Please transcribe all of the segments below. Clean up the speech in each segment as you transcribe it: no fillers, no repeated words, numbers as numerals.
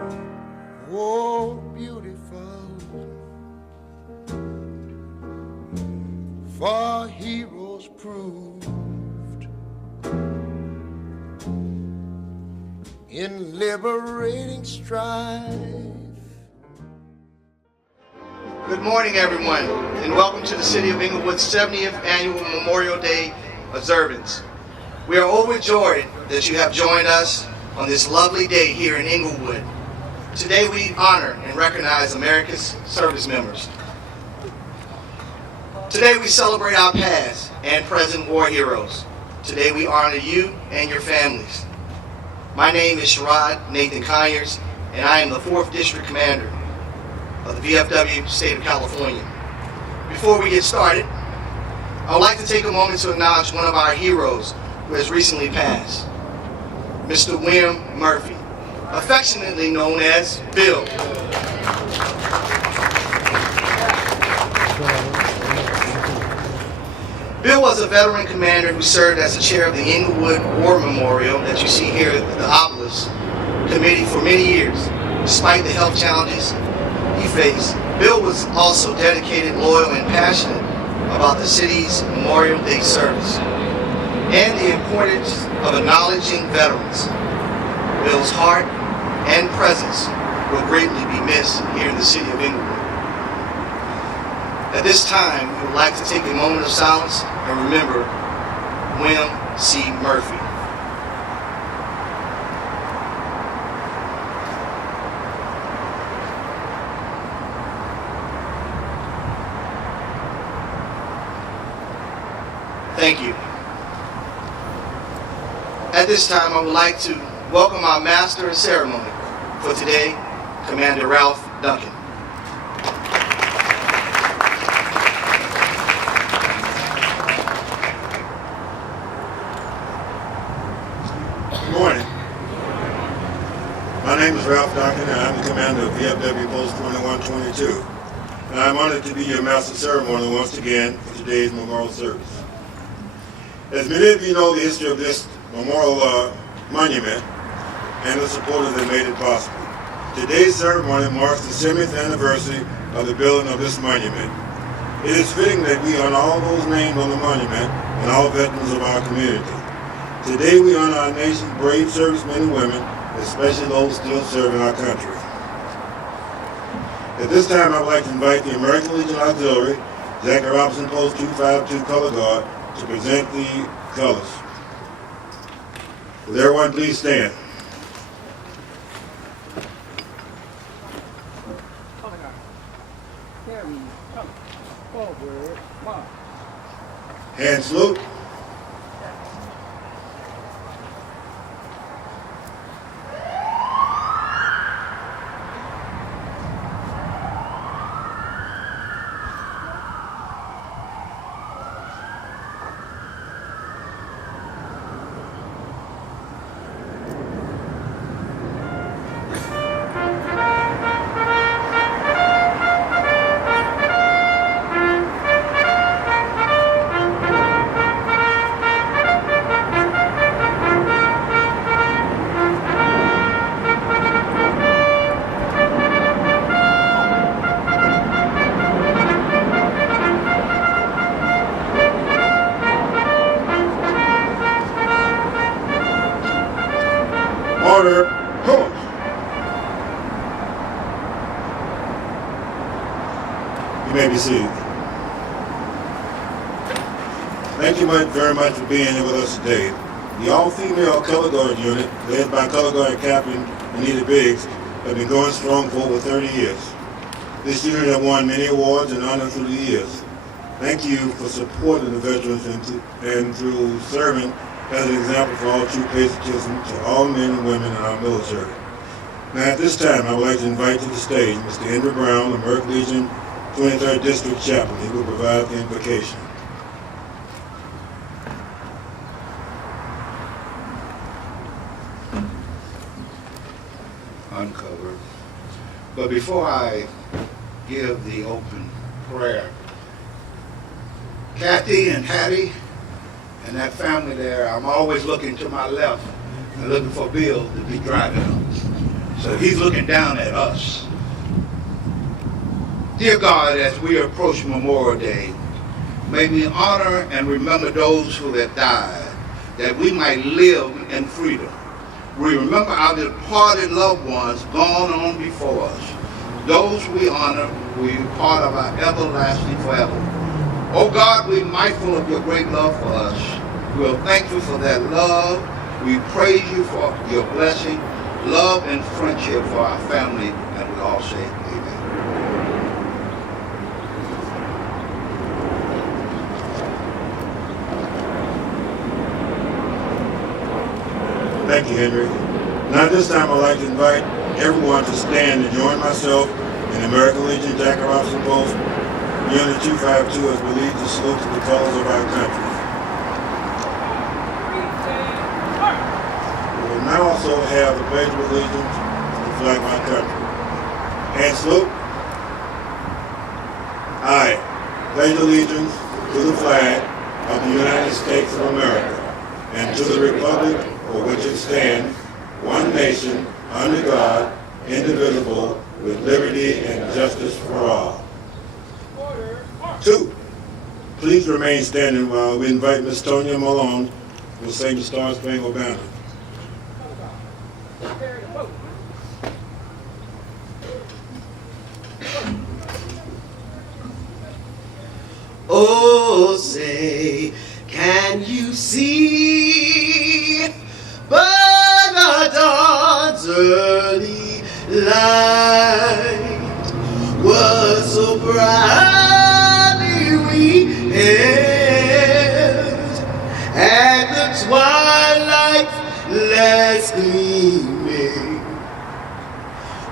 Oh, beautiful, for heroes proved in liberating strife. Good morning, everyone, and welcome to the City of Inglewood's 70th Annual Memorial Day observance. We are overjoyed that you have joined us on this lovely day here in Inglewood. Today we honor and recognize America's service members. Today we celebrate our past and present war heroes. Today we honor you and your families. My name is Sherrod Nathan Conyers, and I am the 4th District Commander of the VFW State of California. Before we get started, I would like to take a moment to acknowledge one of our heroes who has recently passed, Mr. William Murphy, affectionately known as Bill. Bill was a veteran commander who served as the chair of the Inglewood War Memorial that you see here at the Obelisk Committee for many years. Despite the health challenges he faced, Bill was also dedicated, loyal, and passionate about the city's Memorial Day service and the importance of acknowledging veterans. Bill's heart and presence will greatly be missed here in the City of Inglewood. At this time, we would like to take a moment of silence and remember William C. Murphy. Thank you. At this time, I would like to welcome our Master of Ceremony for today, Commander Ralph Duncan. Good morning. My name is Ralph Duncan, and I'm the commander of VFW Post 2122. And I'm honored to be your Master of Ceremony once again for today's memorial service. As many of you know the history of this memorial monument and the supporters that made it possible. Today's ceremony marks the 70th anniversary of the building of this monument. It is fitting that we honor all those named on the monument and all veterans of our community. Today we honor our nation's brave servicemen and women, especially those still serving our country. At this time, I would like to invite the American Legion Auxiliary, Jackie Robinson Post 252 Color Guard, to present the colors. Will everyone please stand? Hand salute. Order, hold. You may be seated. Thank you very much for being here with us today. The all-female Color Guard unit, led by Color Guard Captain Anita Biggs, have been going strong for over 30 years. This unit has won many awards and honors through the years. Thank you for supporting the veterans and through serving as an example for all true patriotism to all men and women in our military. Now at this time, I would like to invite to the stage Mr. Henry Brown, American Legion 23rd District Chaplain. He will provide the invocation. Uncovered. But before I give the open prayer, Kathy and Hattie and that family there, I'm always looking to my left and looking for Bill to be driving. So he's looking down at us. Dear God, as we approach Memorial Day, may we honor and remember those who have died, that we might live in freedom. We remember our departed loved ones gone on before us. Those we honor, we are part of our everlasting forever. Oh God, we're mindful of your great love for us. We are thankful for that love. We praise you for your blessing, love, and friendship for our family, and we all say amen. Thank you, Henry. Now this time I'd like to invite everyone to stand and join myself in the American Legion Jack of Robinson Post, Unit 252, as we lead the salute to the colors of our country. We will now also have the Pledge of Allegiance to the flag of our country. Hand salute. I pledge allegiance to the flag of the United States of America and to the republic for which it stands, one nation, under God, indivisible, with liberty and justice for all. 2, please remain standing while we invite Miss Tonya Malone who will sing the Star Spangled Banner. Oh, say, can you see by the dawn's early light was so brightly we hailed, and the twilight last gleaming,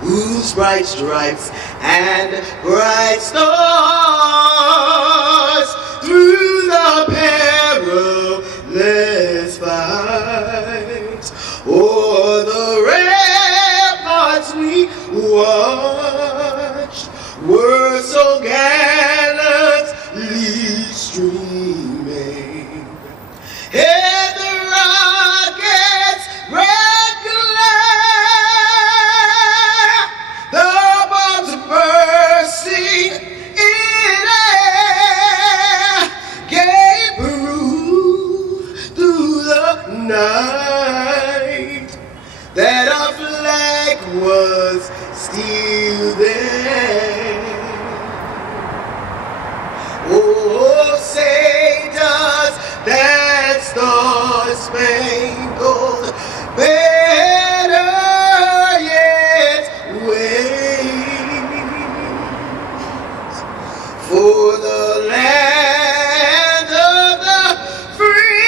whose bright stripes and bright stars through the perilous fight o'er the ramparts we watched were so gallantly streaming, and the rockets' red glare, the bombs bursting in air, gave proof through the night that our flag was still there. Oh, say does that star-spangled banner yet waves for the land of the free,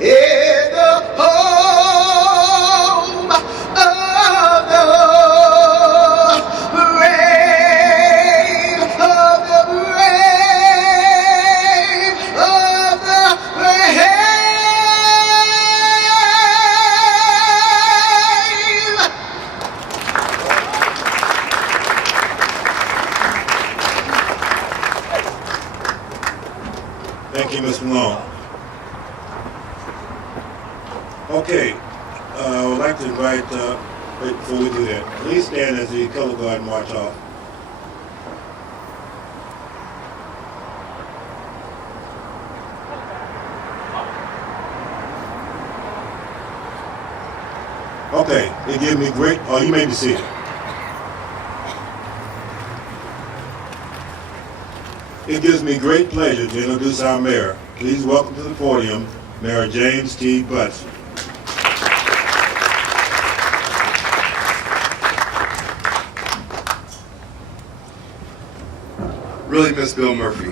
in the home of the brave, of the brave, of the brave. Thank you, Ms. Malone. Okay, I would like to invite, wait, before we do that, please stand as the color guard march off. Okay, it gives me great, oh, you may be seated. It gives me great pleasure to introduce our mayor. Please welcome to the podium, Mayor James T. Butts. Really miss Bill Murphy.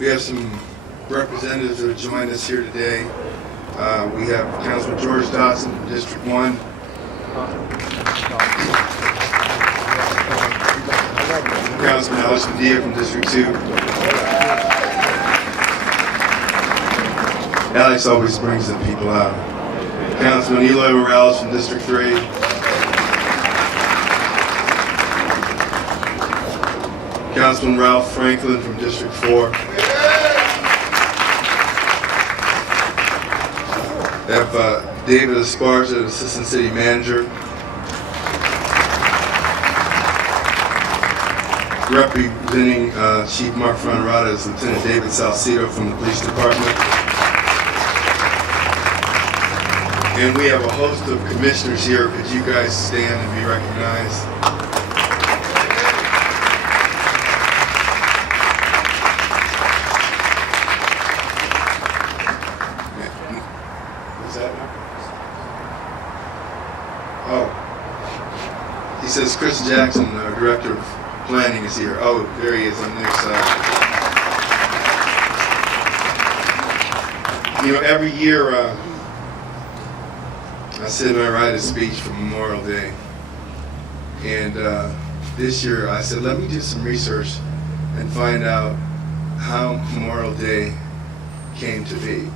We have some representatives that have joined us here today. We have Councilman George Dotson from District 1. Councilman Alex Medea from District 2. Alex always brings the people out. Councilman Eloy Morales from District 3. Councilman Ralph Franklin from District 4. We have David Esparza, Assistant City Manager. Representing Chief Mark Fronterada is Lieutenant David Salcido from the Police Department. And we have a host of commissioners here. Could you guys stand and be recognized? What's that now? Oh. He says Chris Jackson, Director of Planning, is here. Oh, there he is on their side. You know, every year I sit and I write a speech for Memorial Day. And this year I said, let me do some research and find out how Memorial Day came to be.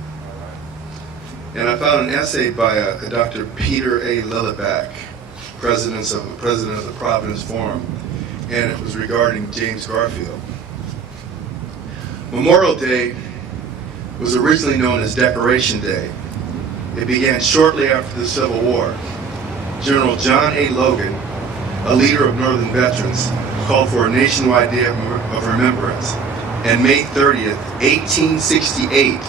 And I found an essay by a Dr. Peter A. Lilleback, president of the Providence Forum, and it was regarding James Garfield. Memorial Day was originally known as Decoration Day. It began shortly after the Civil War. General John A. Logan, a leader of Northern veterans, called for a nationwide day of remembrance, and May 30th, 1868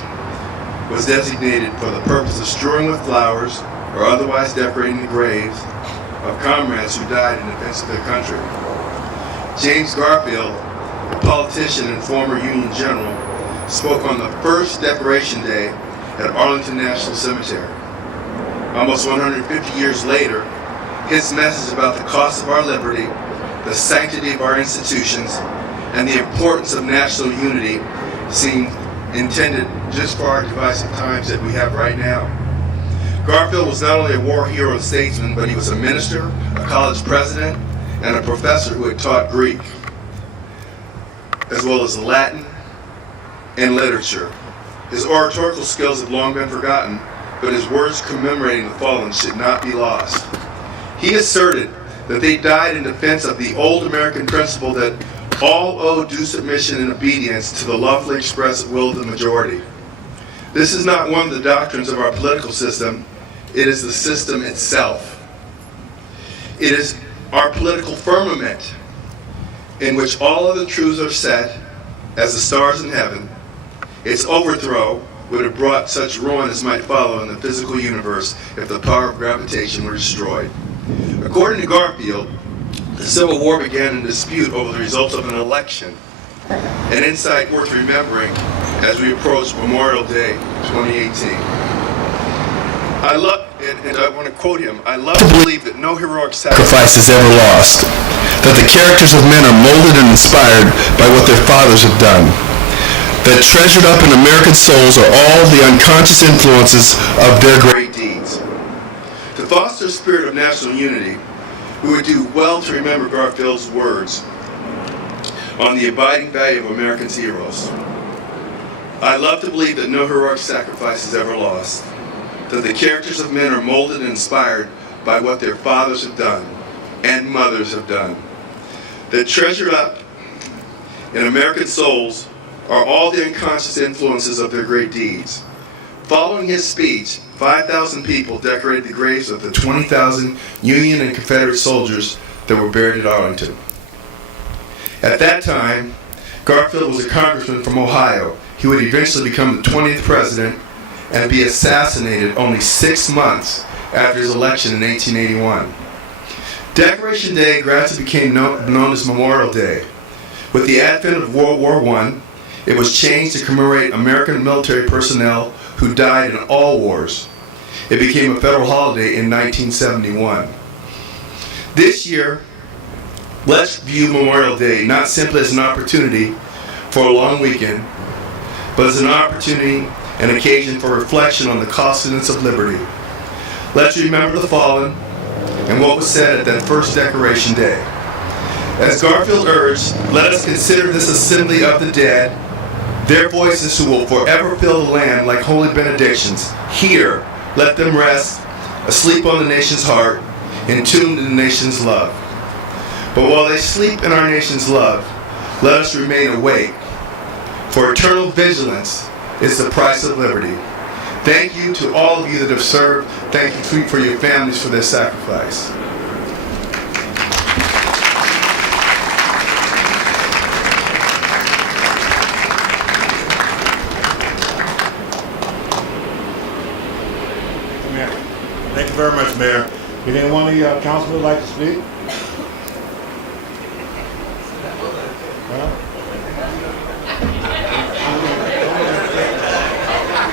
was designated for the purpose of strewing with flowers or otherwise decorating the graves of comrades who died in defense of their country. James Garfield, a politician and former Union general, spoke on the first Decoration Day at Arlington National Cemetery. Almost 150 years later, his message about the cost of our liberty, the sanctity of our institutions, and the importance of national unity seemed intended just for our divisive times that we have right now. Garfield was not only a war hero and statesman, but he was a minister, a college president, and a professor who had taught Greek, as well as Latin and literature. His oratorical skills have long been forgotten, but his words commemorating the fallen should not be lost. He asserted that they died in defense of the old American principle that all owe due submission and obedience to the lawfully expressed will of the majority. This is not one of the doctrines of our political system, it is the system itself. It is our political firmament in which all other truths are set as the stars in heaven. Its overthrow would have brought such ruin as might follow in the physical universe if the power of gravitation were destroyed. According to Garfield, the Civil War began in dispute over the results of an election, an insight worth remembering as we approach Memorial Day 2018. I love, and I want to quote him, I love to believe that no heroic sacrifice is ever lost, that the characters of men are molded and inspired by what their fathers have done, that treasured up in American souls are all the unconscious influences of their great deeds. To foster a spirit of national unity, we would do well to remember Garfield's words on the abiding value of Americans' heroes. I love to believe that no heroic sacrifice is ever lost, that the characters of men are molded and inspired by what their fathers have done and mothers have done, that treasured up in American souls are all the unconscious influences of their great deeds. Following his speech, 5,000 people decorated the graves of the 20,000 Union and Confederate soldiers that were buried at Arlington. At that time, Garfield was a congressman from Ohio. He would eventually become the 20th president and be assassinated only 6 months after his election in 1881. Decoration Day gradually became known as Memorial Day. With the advent of World War I, it was changed to commemorate American military personnel who died in all wars. It became a federal holiday in 1971. This year, let's view Memorial Day not simply as an opportunity for a long weekend, but as an opportunity and occasion for reflection on the costliness of liberty. Let's remember the fallen and what was said at that first Decoration Day. As Garfield urged, let us consider this assembly of the dead, their voices who will forever fill the land like holy benedictions. Here, let them rest, asleep on the nation's heart, entombed in the nation's love. But while they sleep in our nation's love, let us remain awake, for eternal vigilance is the price of liberty. Thank you to all of you that have served. Thank you for your families for their sacrifice. Thank you very much, Mayor. Did anyone of your councilors like to speak?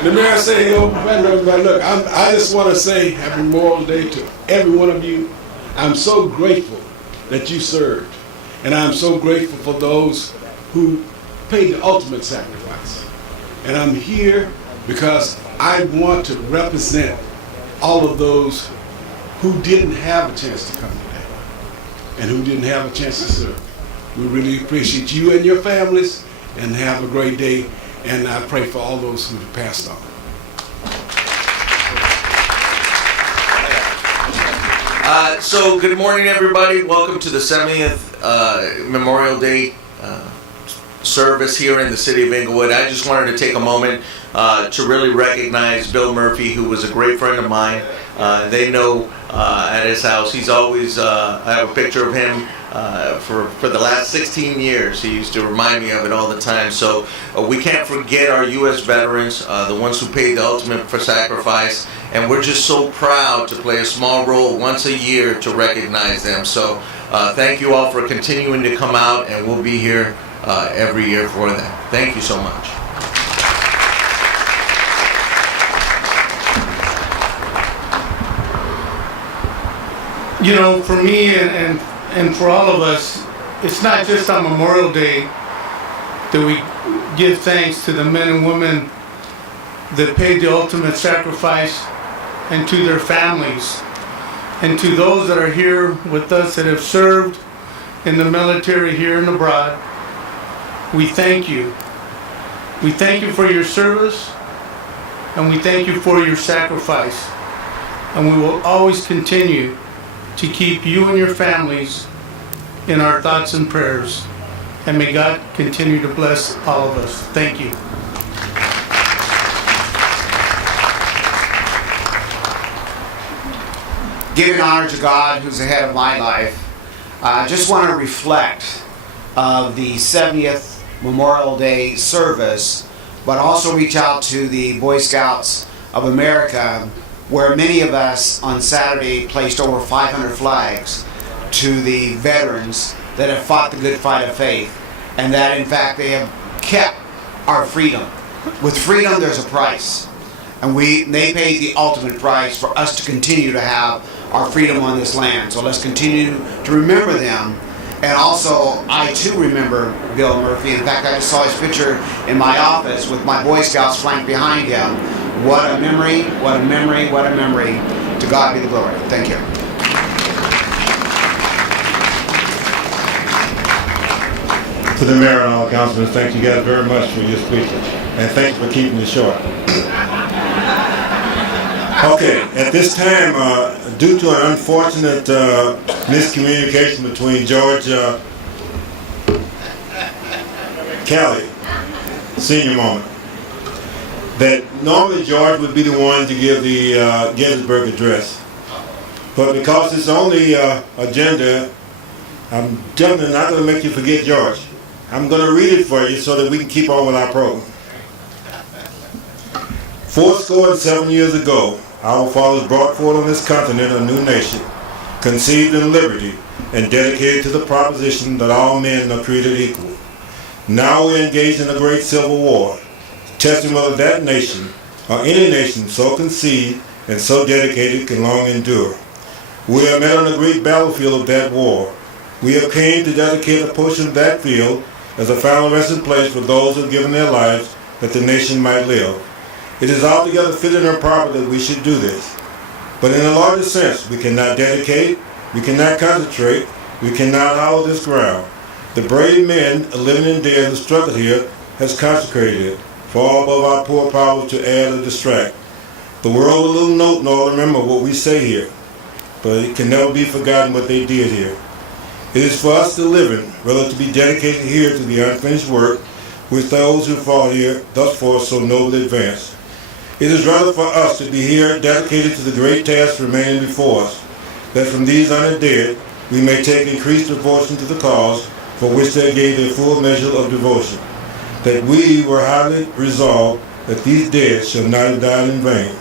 The mayor said, look, I just want to say Happy Memorial Day to every one of you. I'm so grateful that you served. And I'm so grateful for those who paid the ultimate sacrifice. And I'm here because I want to represent all of those who didn't have a chance to come today and who didn't have a chance to serve. We really appreciate you and your families, and have a great day. And I pray for all those who have passed on. So good morning, everybody. Welcome to the 70th Memorial Day service here in the City of Inglewood. I just wanted to take a moment to really recognize Bill Murphy, who was a great friend of mine. They know at his house, he's always, I have a picture of him for the last 16 years. He used to remind me of it all the time. So we can't forget our U.S. veterans, the ones who paid the ultimate for sacrifice, and we're just so proud to play a small role once a year to recognize them. So thank you all for continuing to come out, and we'll be here every year for them. Thank you so much. You know, for me and for all of us, it's not just on Memorial Day that we give thanks to the men and women that paid the ultimate sacrifice, and to their families, and to those that are here with us that have served in the military here and abroad. We thank you. We thank you for your service, and we thank you for your sacrifice. And we will always continue to keep you and your families in our thoughts and prayers. And may God continue to bless all of us. Thank you. Giving honor to God, who's the head of my life, I just want to reflect of the 70th Memorial Day service, but also reach out to the Boy Scouts of America, where many of us on Saturday placed over 500 flags to the veterans that have fought the good fight of faith, and that in fact they have kept our freedom. With freedom there's a price, and they paid the ultimate price for us to continue to have our freedom on this land. So let's continue to remember them. And also, I too remember Bill Murphy. In fact, I just saw his picture in my office with my Boy Scouts flanked behind him. What a memory, what a memory, what a memory. To God be the glory. Thank you. To the mayor and all councilors, thank you guys very much for your speeches. And thanks for keeping it short. Okay, at this time, due to an unfortunate miscommunication between George Kelly, senior moment, that normally George would be the one to give the Gettysburg Address. But because it's on the agenda, I'm definitely not going to make you forget George. I'm going to read it for you so that we can keep on with our program. 7 years ago, our fathers brought forth on this continent a new nation, conceived in liberty and dedicated to the proposition that all men are created equal. Now we're engaged in a great civil war, testing whether that nation, or any nation so conceived and so dedicated, can long endure. We have met on the great battlefield of that war. We have came to dedicate a portion of that field as a final resting place for those who have given their lives that the nation might live. It is altogether fitting and proper that we should do this. But in a larger sense, we cannot dedicate, we cannot concentrate, we cannot hollow this ground. The brave men, living and dead, who struggled here, has consecrated it, far above our poor powers to add or distract. The world will note nor remember what we say here, but it can never be forgotten what they did here. It is for us, the living, rather to be dedicated here to the unfinished work which those who fought here thus far so nobly advanced. It is rather for us to be here dedicated to the great task remaining before us, that from these honored dead we may take increased devotion to the cause for which they gave their full measure of devotion, that we were highly resolved that these dead shall not have died in vain,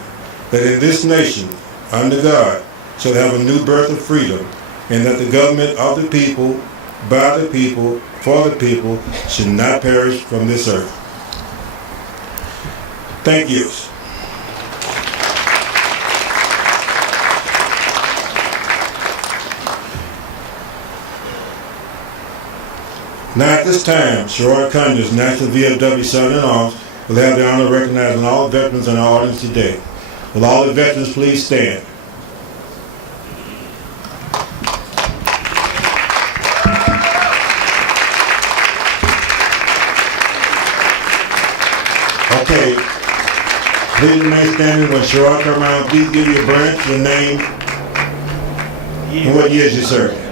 that in this nation, under God, shall have a new birth of freedom, and that the government of the people, by the people, for the people, should not perish from this earth. Thank you. Now at this time, Sherrod Conyers, National VFW Sergeant at Arms, will have the honor of recognizing all veterans in our audience today. Will all the veterans please stand? Okay, please remain standing when Sherrod comes around. Please give your branch, your name, and what years you served.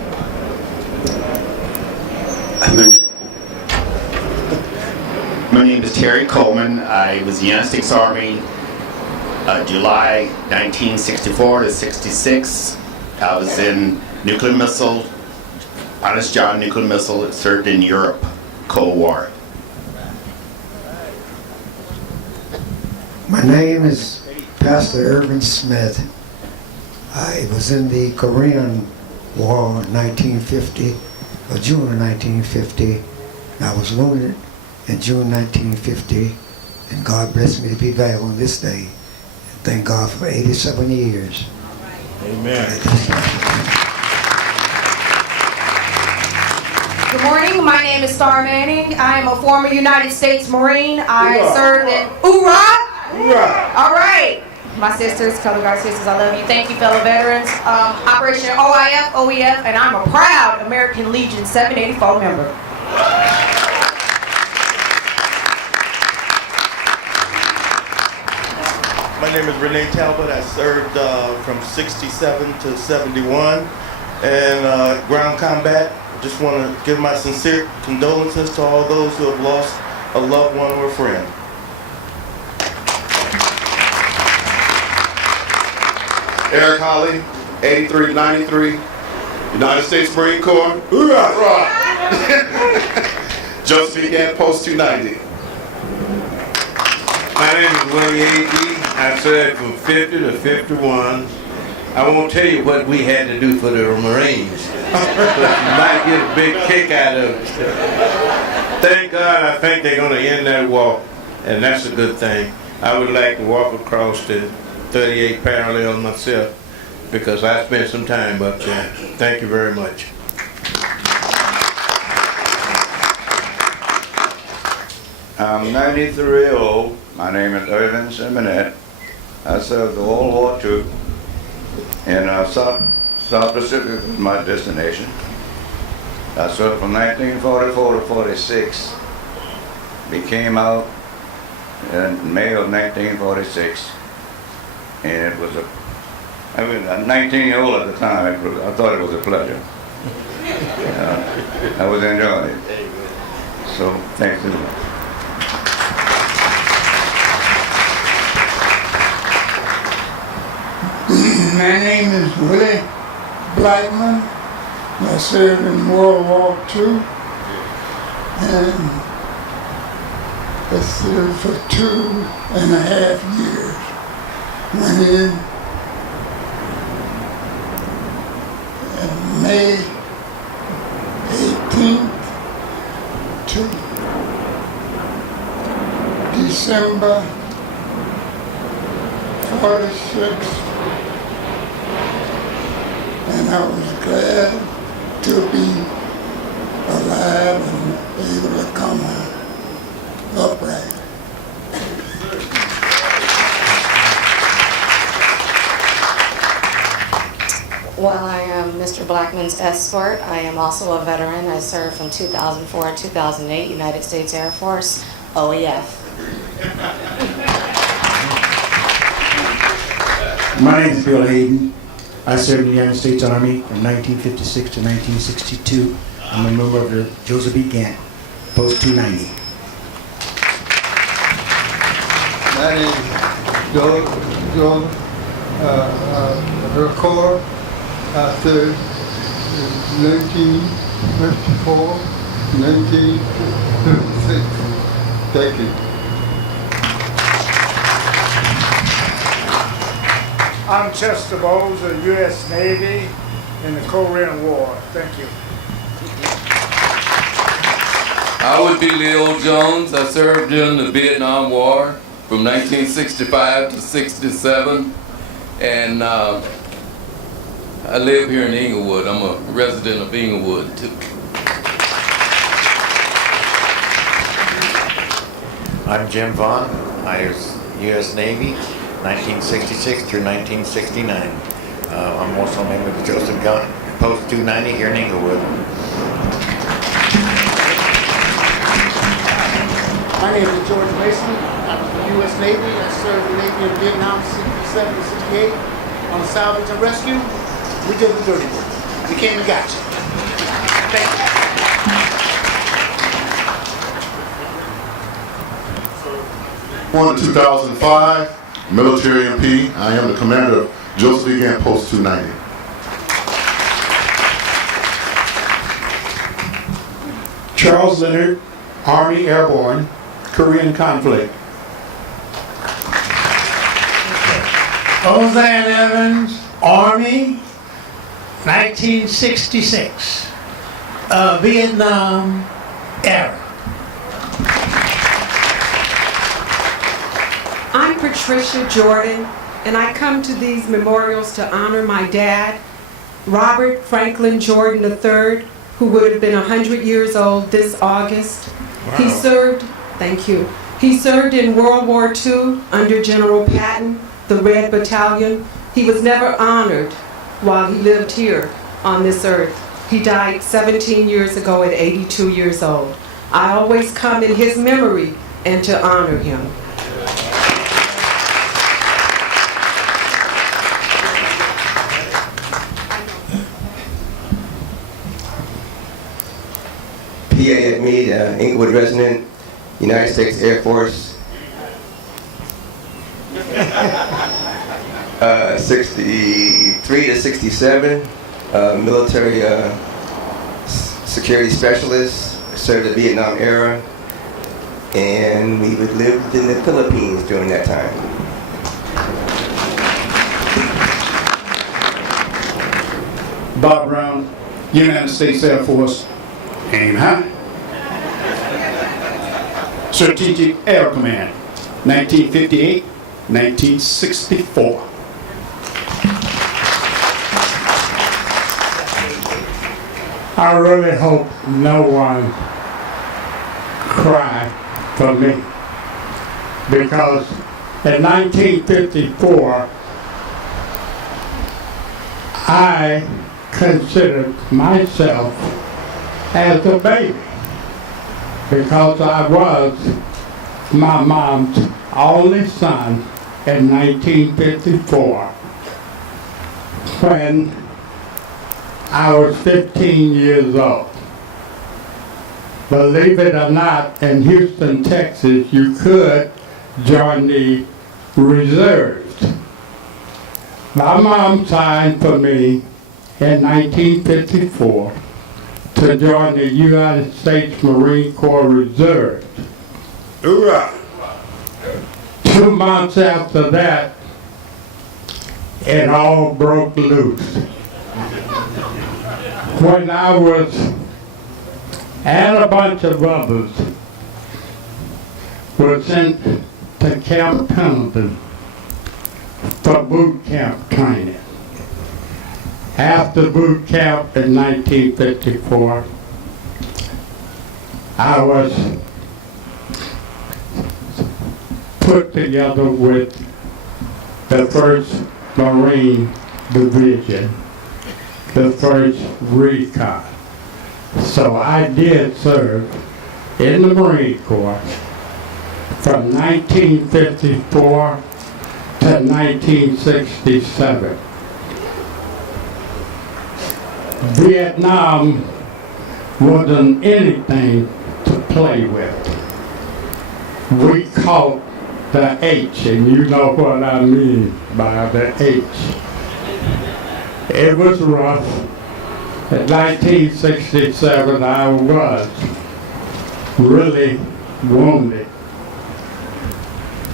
My name is Terry Coleman. I was in the United States Army July 1964 to 66. I was in nuclear missile, Honest John nuclear missile, served in Europe, Cold War. My name is Pastor Irvin Smith. I was in the Korean War in 1950, or June of 1950. I was wounded in June 1950, and God blessed me to be back on this day. Thank God for 87 years. Amen. Good morning, my name is Star Manning. I am a former United States Marine. I served in, all right. My sisters, color guard sisters, I love you. Thank you, fellow veterans. Operation OIF, OEF, and I'm a proud American Legion 784 member. My name is Renee Talbot. I served from 67 to 71 and ground combat. Just want to give my sincere condolences to all those who have lost a loved one or a friend. Eric Holly, 83 to 93, United States Marine Corps. Hoorah! Joseph began post 290. My name is Willie A.D. I served from 50 to 51. I won't tell you what we had to do for the Marines, but you might get a big kick out of it. Thank God, I think they're going to end that walk, and that's a good thing. I would like to walk across the 38 parallel myself, because I spent some time up there. Thank you very much. I'm 93 years old. My name is Irvin Simonette. I served World War II in South Pacific was my destination. I served from 1944 to 46. We came out in May of 1946. And it was I was 19 years old at the time. I thought it was a pleasure. I was enjoying it. So, thanks a lot. My name is Willie Blackman. I served in World War II. And I served for 2.5 years. Went in May 18th to December 46th, and I was glad to be alive and able to come upright. Well, I am Mr. Blackman's escort. I am also a veteran. I served from 2004 to 2008, United States Air Force, OEF. My name is Bill Hayden. I served in the United States Army from 1956 to 1962. I'm a member of the Joseph E. Gant, Post 290. her corps. I served in 1954, 1956. Thank you. I'm Chester Bowles of the U.S. Navy in the Korean War. Thank you. I would be Leo Jones. I served in the Vietnam War from 1965 to 67, and I live here in Inglewood. I'm a resident of Inglewood too. I'm Jim Vaughn. I was U.S. Navy, 1966 through 1969. I'm also a member of the Joseph Gunn, Post 290 here in Inglewood. My name is George Mason. I'm from the U.S. Navy. I served the Navy in Vietnam 67 to 68 on salvage and rescue. We did the dirty work. We came and got you. Thank you. Born in 2005, military MP. I am the commander of Joseph E. Gant Post 290. Charles Leonard, Army Airborne, Korean conflict. Ozan Evans, Army, 1966, Vietnam era. I'm Patricia Jordan, and I come to these memorials to honor my dad, Robert Franklin Jordan III, who would have been 100 years old this August. Wow. He served, thank you, he served in World War II under General Patton, the Red Battalion. He was never honored while he lived here on this earth. He died 17 years ago at 82 years old. I always come in his memory and to honor him. PA Meade, Inglewood resident, United States Air Force, 63 to 67, military security specialist, served the Vietnam era, and we lived in the Philippines during that time. Bob Brown, United States Air Force, aim high. Strategic Air Command, 1958, 1964. I really hope no one cry for me, because in 1954 I considered myself as a baby, because I was my mom's only son in 1954 when I was 15 years old. Believe it or not, in Houston, Texas, you could join the reserves. My mom signed for me in 1954 to join the United States Marine Corps Reserve. Hoorah! 2 months after that, it all broke loose. When I was, and a bunch of others, were sent to Camp Pendleton for boot camp training. After boot camp in 1954, I was put together with the 1st Marine Division, the 1st Recon. So I did serve in the Marine Corps from 1954 to 1967. Vietnam wasn't anything to play with. We caught the H, and you know what I mean by the H. It was rough. In 1967, I was really wounded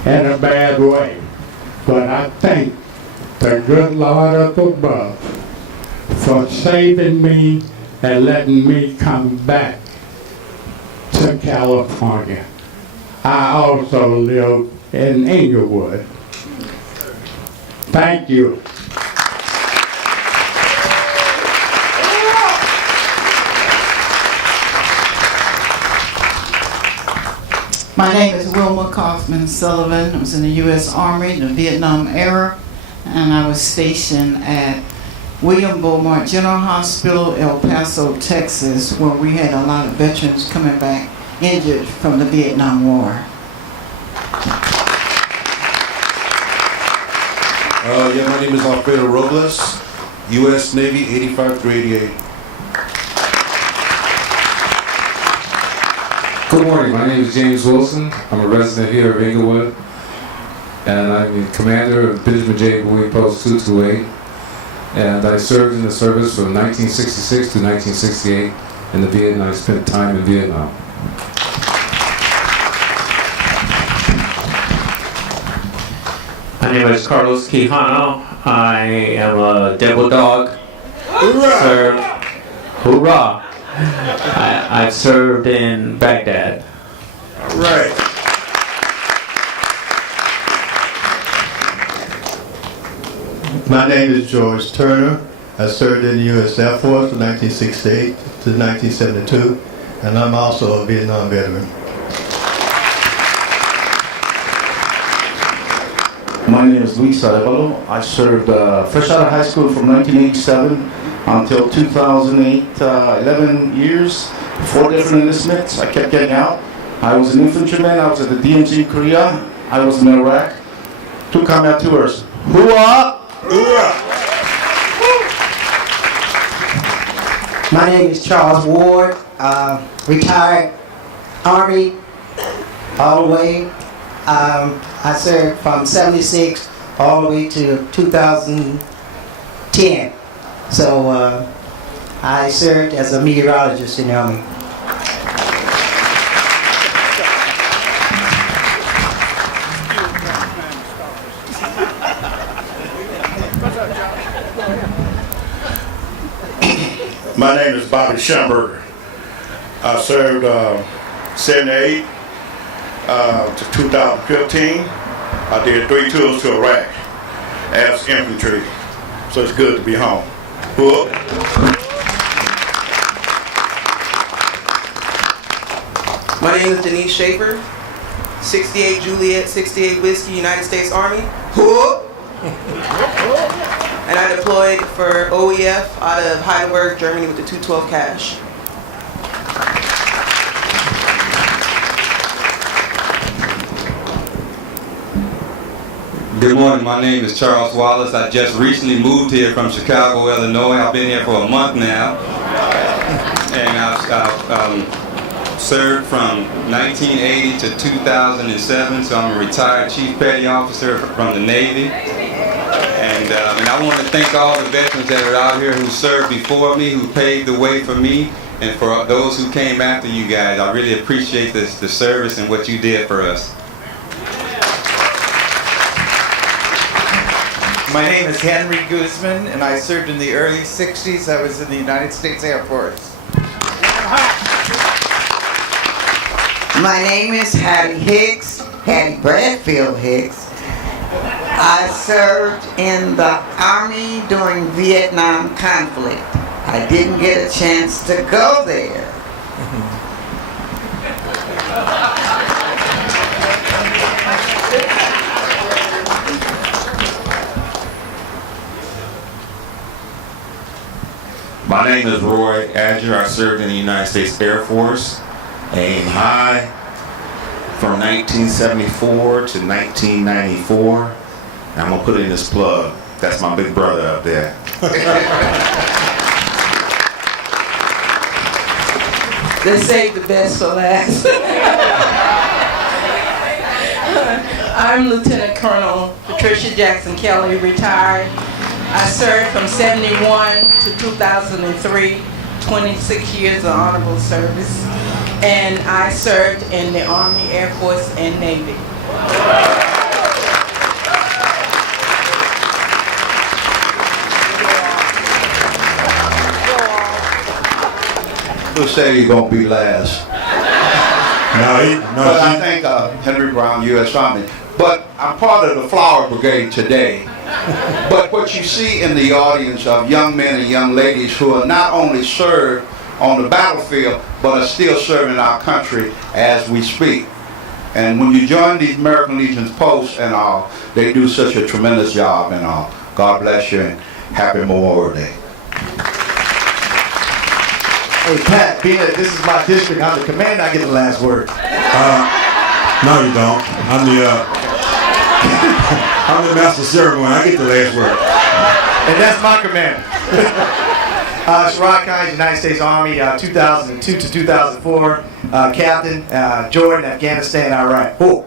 in a bad way. But I thank the good Lord up above for saving me and letting me come back to California. I also live in Inglewood. Thank you. My name is Wilma Kaufmann Sullivan. I was in the U.S. Army in the Vietnam era, and I was stationed at William Beaumont General Hospital, El Paso, Texas, where we had a lot of veterans coming back injured from the Vietnam War. My name is Alfredo Robles, U.S. Navy, 85 through 88. Good morning, my name is James Wilson. I'm a resident here of Inglewood, and I'm the commander of Benjamin J. Bowie Post 228. And I served in the service from 1966 to 1968 in the Vietnam. I spent time in Vietnam. My name is Carlos Quijano. I am a devil dog. Served. Hoorah! I've served in Baghdad. All right. My name is George Turner. I served in the U.S. Air Force from 1968 to 1972, and I'm also a Vietnam veteran. My name is Luis Arevalo. I served fresh out of high school from 1987 until 2008, 11 years, 4 different enlistments. I kept getting out. I was an infantryman. I was at the DMZ in Korea. I was in Iraq. 2 combat tours. Hoorah! My name is Charles Ward, retired Army all the way. I served from 76 all the way to 2010. So I served as a meteorologist in the Army. My name is Bobby Schemberger. I served 78 to 2015. I did 3 tours to Iraq as infantry, so it's good to be home. Whoop. My name is Denise Schaefer, 68 Juliet, 68 Whiskey, United States Army. Whoop. And I deployed for OEF out of Heidelberg, Germany with the 212 Cash. Good morning, my name is Charles Wallace. I just recently moved here from Chicago, Illinois. I've been here for a month now. And I've served from 1980 to 2007, so I'm a retired Chief Petty Officer from the Navy. And I want to thank all the veterans that are out here who served before me, who paved the way for me, and for those who came after you guys. I really appreciate the service and what you did for us. My name is Henry Guzman, and I served in the early 60s. I was in the United States Air Force. My name is Hattie Hicks, Hattie Bradfield Hicks. I served in the Army during Vietnam conflict. I didn't get a chance to go there. My name is Roy Adger. I served in the United States Air Force, aim high, from 1974 to 1994. And I'm going to put in this plug. That's my big brother up there. They saved the best for last. I'm Lieutenant Colonel Patricia Jackson Kelly, retired. I served from 71 to 2003, 26 years of honorable service. And I served in the Army, Air Force, and Navy. Who say you're gonna be last? But I think Henry Brown, U.S. Army. But I'm part of the Flower Brigade today. But what you see in the audience of young men and young ladies who are not only served on the battlefield, but are still serving our country as we speak. And when you join these American Legion's posts and all, they do such a tremendous job and all. God bless you and happy Memorial Day. Hey Pat, being that this is my district, I'm the commander, I get the last word. No, you don't. I'm the master ceremony. I get the last word. And that's my commander. Sherrod Kynes, United States Army, 2002 to 2004, Captain, Jordan, Afghanistan, Iraq. Oh.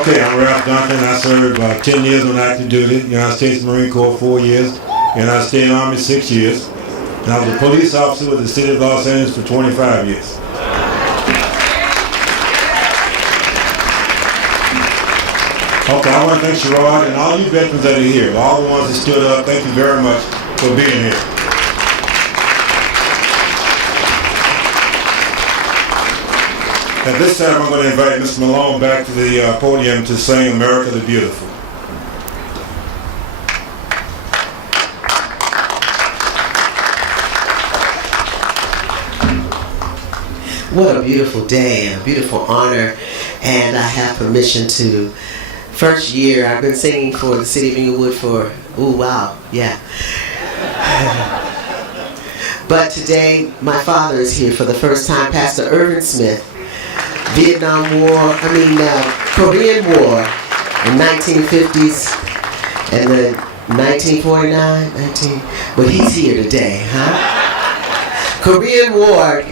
Okay, I'm Ralph Duncan. I served 10 years on active duty. United States Marine Corps 4 years. United States Army 6 years. And I was a police officer with the City of Los Angeles for 25 years. Okay, I want to thank Sherrod and all you veterans that are here, all the ones that stood up. Thank you very much for being here. At this time, I'm going to invite Ms. Malone back to the podium to sing America the Beautiful. What a beautiful day and a beautiful honor, and I have permission to, first year I've been singing for the City of Inglewood for, ooh wow, yeah. But today my father is here for the first time, Pastor Irvin Smith, Korean War in 1950s and the 1949, but he's here today, huh? Korean War.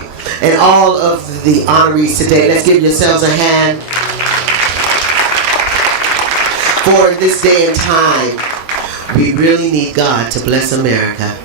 And all of the honorees today, let's give yourselves a hand for this day and time. We really need God to bless America.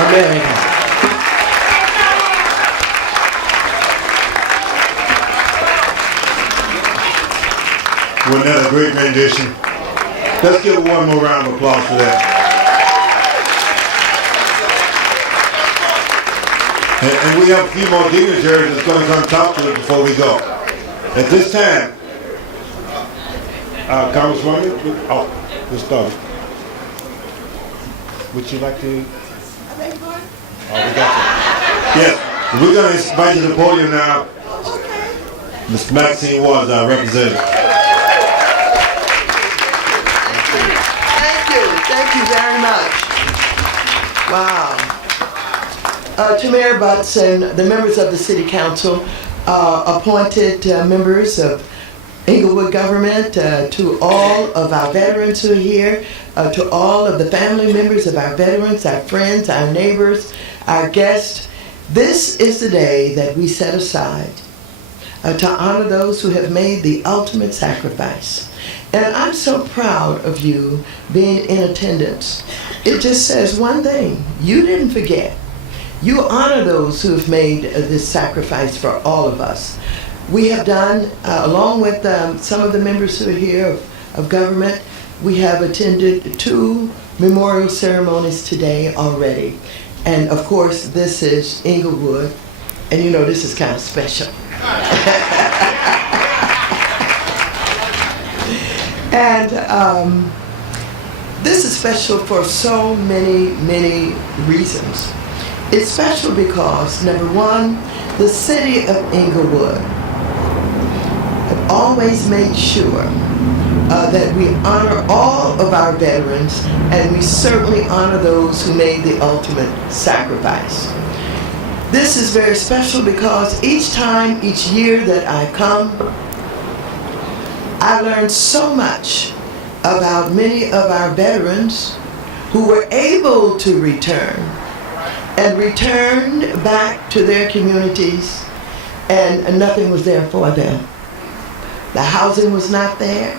America. Wasn't that a great rendition? Let's give one more round of applause for that. And we have a few more dignitaries that's going to come talk to us before we go. At this time, Congresswoman, let's start. Would you like to? Oh, we got you. Yes, we're going to invite you to the podium now. Ms. Maxine Waters, our representative. Thank you very much. Wow. To Mayor Butts and the members of the City Council, appointed members of Inglewood government, to all of our veterans who are here, to all of the family members of our veterans, our friends, our neighbors, our guests, this is the day that we set aside to honor those who have made the ultimate sacrifice. And I'm so proud of you being in attendance. It just says one thing: you didn't forget. You honor those who have made this sacrifice for all of us. We have done, along with some of the members who are here of government, we have attended 2 memorial ceremonies today already. And of course, this is Inglewood, and you know this is kind of special. And this is special for so many reasons. It's special because, number one, the City of Inglewood have always made sure that we honor all of our veterans, and we certainly honor those who made the ultimate sacrifice. This is very special because each year that I come, I learned so much about many of our veterans who were able to return and returned back to their communities, and nothing was there for them. The housing was not there,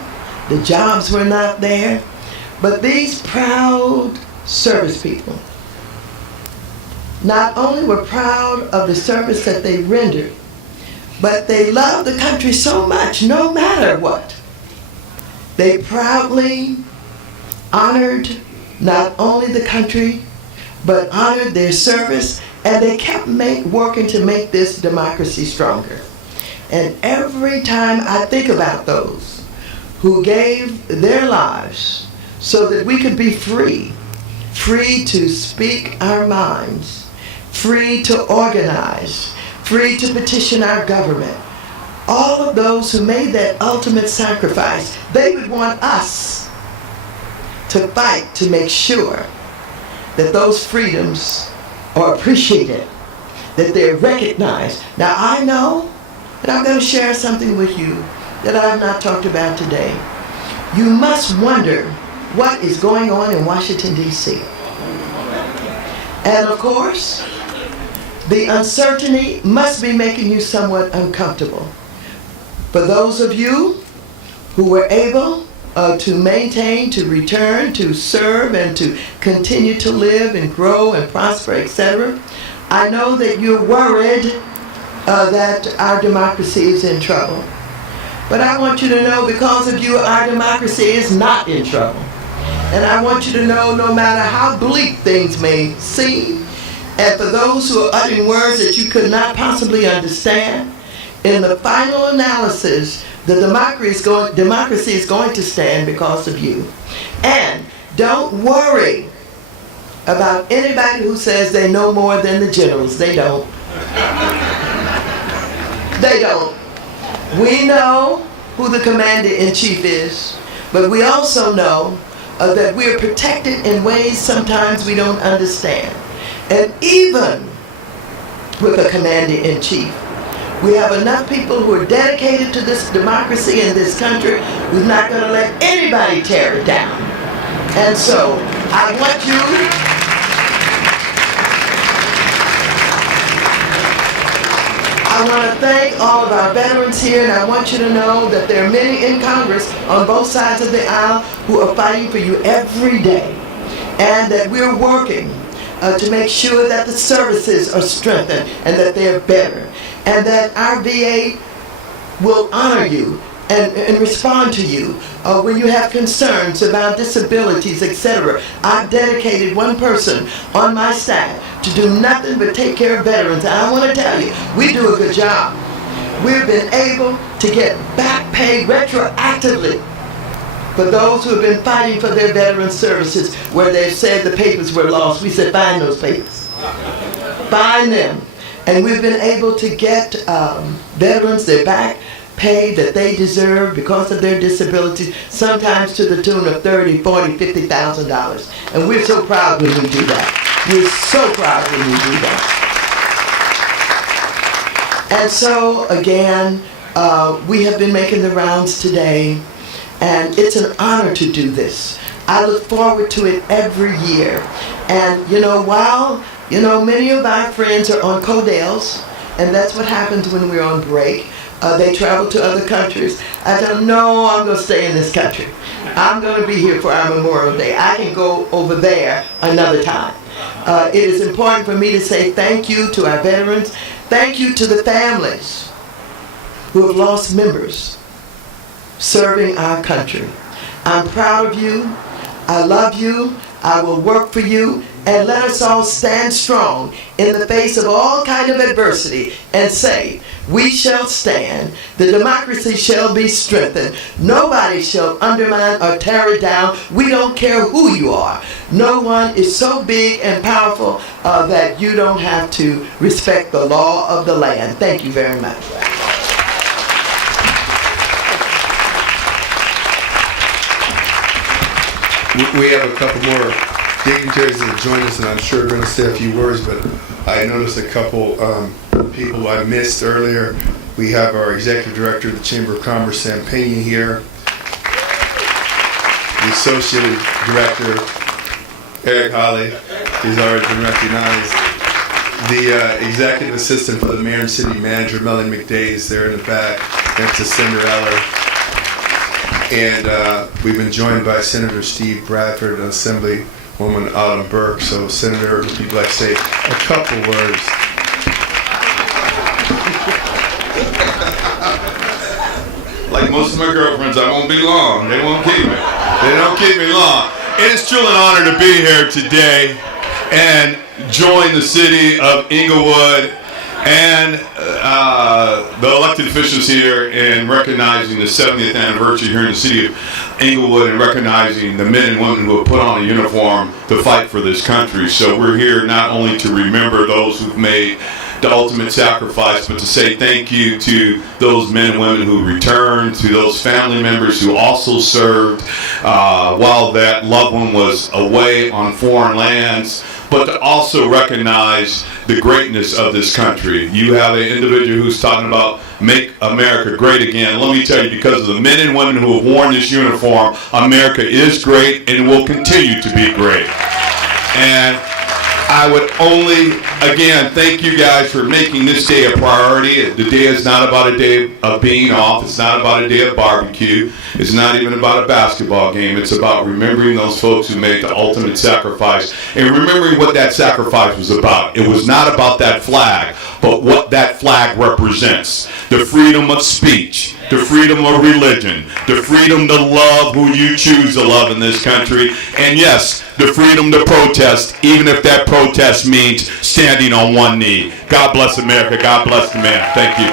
the jobs were not there, but these proud service people not only were proud of the service that they rendered, but they loved the country so much, no matter what. They proudly honored not only the country, but honored their service, and they kept working to make this democracy stronger. And every time I think about those who gave their lives so that we could be free to speak our minds, free to organize, free to petition our government, all of those who made that ultimate sacrifice, they would want us to fight to make sure that those freedoms are appreciated, that they're recognized. Now I know that I'm going to share something with you that I have not talked about today. You must wonder what is going on in Washington, D.C. And of course, the uncertainty must be making you somewhat uncomfortable. For those of you who were able to maintain, to return, to serve, and to continue to live and grow and prosper, etc., I know that you're worried that our democracy is in trouble. But I want you to know, because of you, our democracy is not in trouble. And I want you to know, no matter how bleak things may seem, and for those who are uttering words that you could not possibly understand, in the final analysis, the democracy is going to stand because of you. And don't worry about anybody who says they know more than the generals. They don't. They don't. We know who the commander-in-chief is, but we also know that we are protected in ways sometimes we don't understand. And even with a commander-in-chief, we have enough people who are dedicated to this democracy in this country who's not going to let anybody tear it down. And so I want to thank all of our veterans here, and I want you to know that there are many in Congress on both sides of the aisle who are fighting for you every day, and that we're working to make sure that the services are strengthened and that they're better, and that our VA will honor you and respond to you when you have concerns about disabilities, etc. I've dedicated one person on my staff to do nothing but take care of veterans. And I want to tell you, we do a good job. We've been able to get back pay retroactively for those who have been fighting for their veteran services where they've said the papers were lost. We said, find those papers. Find them. And we've been able to get veterans their back pay that they deserve because of their disabilities, sometimes to the tune of $30,000, $40,000, $50,000. And we're so proud when we do that. We're so proud when we do that. And so, again, we have been making the rounds today, and it's an honor to do this. I look forward to it every year. And, while, many of our friends are on Codels, and that's what happens when we're on break. They travel to other countries. I tell them, no, I'm going to stay in this country. I'm going to be here for our Memorial Day. I can go over there another time. It is important for me to say thank you to our veterans. Thank you to the families who have lost members serving our country. I'm proud of you. I love you. I will work for you. And let us all stand strong in the face of all kind of adversity and say, we shall stand. The democracy shall be strengthened. Nobody shall undermine or tear it down. We don't care who you are. No one is so big and powerful that you don't have to respect the law of the land. Thank you very much. We have a couple more dignitaries that have joined us, and I'm sure are going to say a few words, but I noticed a couple people I missed earlier. We have our Executive Director of the Chamber of Commerce, Sam Pena, here. The Associate Director, Eric Holly, who's already been recognized. The Executive Assistant for the Mayor and City Manager, Melanie McDay, is there in the back, next to Cinderella. And we've been joined by Senator Steve Bradford and Assemblywoman Autumn Burke. So, Senator, if you'd like to say a couple words. Like most of my girlfriends, I won't be long. They won't keep me. They don't keep me long. It is truly an honor to be here today and join the City of Inglewood and the elected officials here in recognizing the 70th anniversary here in the City of Inglewood and recognizing the men and women who have put on a uniform to fight for this country. So we're here not only to remember those who've made the ultimate sacrifice, but to say thank you to those men and women who returned, to those family members who also served while that loved one was away on foreign lands, but to also recognize the greatness of this country. You have an individual who's talking about make America great again. Let me tell you, because of the men and women who have worn this uniform, America is great and will continue to be great. And I would only, again, thank you guys for making this day a priority. The day is not about a day of being off. It's not about a day of barbecue. It's not even about a basketball game. It's about remembering those folks who made the ultimate sacrifice and remembering what that sacrifice was about. It was not about that flag, but what that flag represents. The freedom of speech, the freedom of religion, the freedom to love who you choose to love in this country, and yes, the freedom to protest, even if that protest means standing on one knee. God bless America. God bless the man. Thank you.